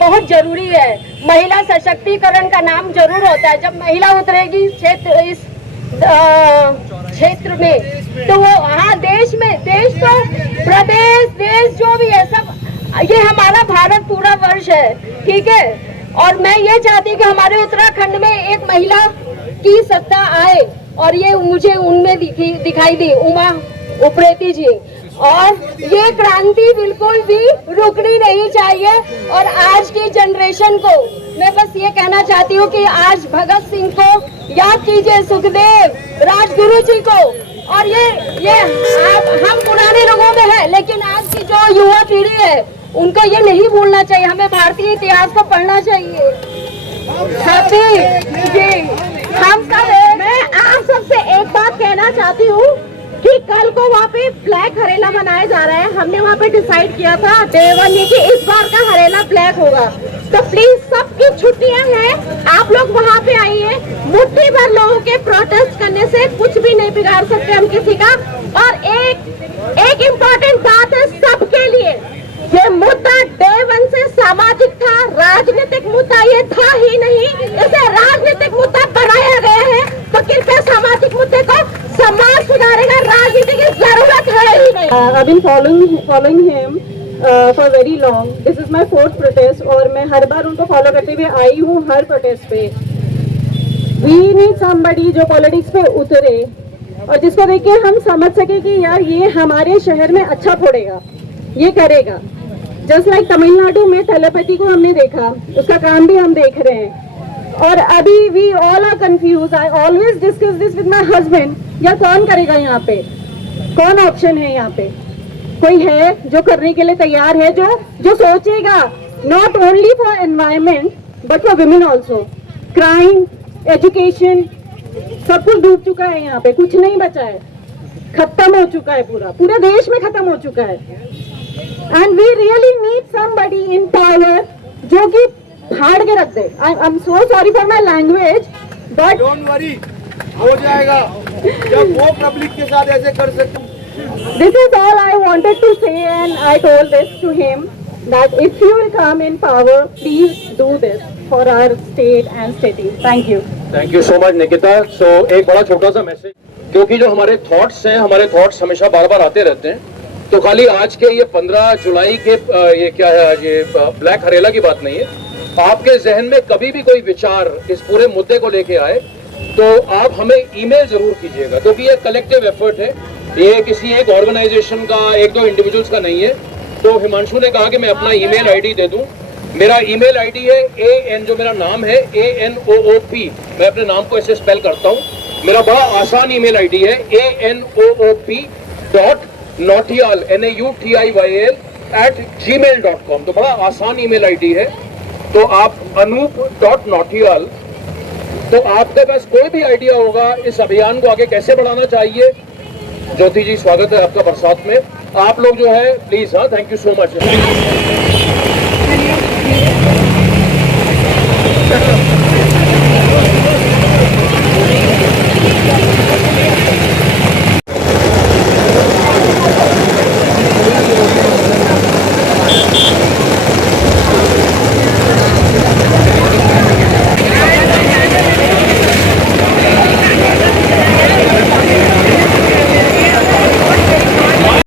बहुत जरूरी है। महिला सशक्तिकरण का नाम जरूर होता है। जब महिला उतरेगी इस क्षेत्र में तो वो देश में, देश तो प्रदेश, देश जो भी है सब, ये हमारा भारत पूरा वर्ष है, ठीक है। और मैं ये चाहती कि हमारे उत्तराखंड में एक महिला की सत्ता आए और ये मुझे उनमें दिखाई दी, उमा उप्रेती जी। और ये क्रांति बिल्कुल भी रुकनी नहीं चाहिए। और आज की जनरेशन को मैं बस ये कहना चाहती हूँ कि आज भगत सिंह को याद कीजिए, सुखदेव, राजगुरु जी को। और ये हम पुराने लोगों में है, लेकिन आज की जो युवा पीढ़ी है उनको ये नहीं भूलना चाहिए। हमें भारतीय इतिहास को पढ़ना चाहिए। जी, हम सब, मैं आप सबसे एक बात कहना चाहती हूँ कि कल को वहाँ पे ब्लैक हरेला मनाया जा रहा है। हमने वहाँ पे डिसाइड किया था डे 1 कि इस बार का हरेला ब्लैक होगा। तो प्लीज, सबकी छुट्टियां हैं, आप लोग वहाँ पे आइए। मुट्ठी भर लोगों के प्रोटेस्ट करने से कुछ भी नहीं बिगाड़ सकते हम किसी का। और एक इम्पोर्टेंट बात है सबके लिए, ये मुद्दा डे 1 से सामाजिक था, राजनीतिक मुद्दा ये था ही नहीं। इसे राजनीतिक मुद्दा बनाया गया है। तो कृपया सामाजिक मुद्दे को समाज सुधारेगा, राजनीति की जरूरत I've been following him for very long. This is my 4th protest और मैं हर बार उनको फॉलो करते हुए आई हूँ हर प्रोटेस्ट पे. We need somebody जो पॉलिटिक्स पे उतरे और जिसको देख के हम समझ सके कि यार ये हमारे शहर में अच्छा फोड़ेगा, ये करेगा. जस्ट लाइक तमिलनाडु में टेलीपैथी को हमने देखा, उसका काम भी हम देख रहे हैं. और अभी we all are confuse. I always discuss this with my husband. यार कौन करेगा यहाँ पे, कौन ऑप्शन है यहाँ पे, कोई है जो करने के लिए तैयार है, जो सोचेगा not only for environment but for women also. Crime, education, सब कुछ डूब चुका है यहाँ पे, कुछ नहीं बचा है, खत्म हो चुका है, पूरे देश में खत्म हो चुका है. And we really need somebody in power जो कि फाड़ के रख दे. I am so sorry for my language but don't worry, हो जाएगा. जब वो पब्लिक के साथ ऐसे कर सकते. This is all I wanted to say, and I told this to him that if you will come in power, please do this for our state and city. Thank you. Thank you so much Nikita. So एक बड़ा छोटा सा message, क्योंकि जो हमारे thoughts हैं, हमारे thoughts हमेशा बार बार आते रहते हैं. तो खाली आज के ये 15 जुलाई के ये क्या है, ये ब्लैक हरेला की बात नहीं है. आपके जहन में कभी भी कोई विचार इस पूरे मुद्दे को लेके आए तो आप हमें ईमेल जरूर कीजिएगा, क्योंकि ये कलेक्टिव एफर्ट है. ये किसी एक ऑर्गेनाइजेशन का, एक दो इंडिविजुअल्स का नहीं है. तो हिमांशु ने कहा कि मैं अपना ईमेल आईडी दे दूं. मेरा ईमेल आईडी है AN, जो मेरा नाम है ANOOP. मैं अपने नाम को ऐसे स्पेल करता हूं. मेरा बड़ा आसान ईमेल आईडी है ANOOP.nautiyal NAUTIYAL@gmail.com. तो बड़ा आसान ईमेल आईडी है. तो आप anoop.nautiyal. तो आपके पास कोई भी आइडिया होगा इस अभियान को आगे कैसे बढ़ाना चाहिए. ज्योति जी, स्वागत है आपका बरसात में. आप लोग जो है प्लीज. हाँ, थैंक यू सो मच.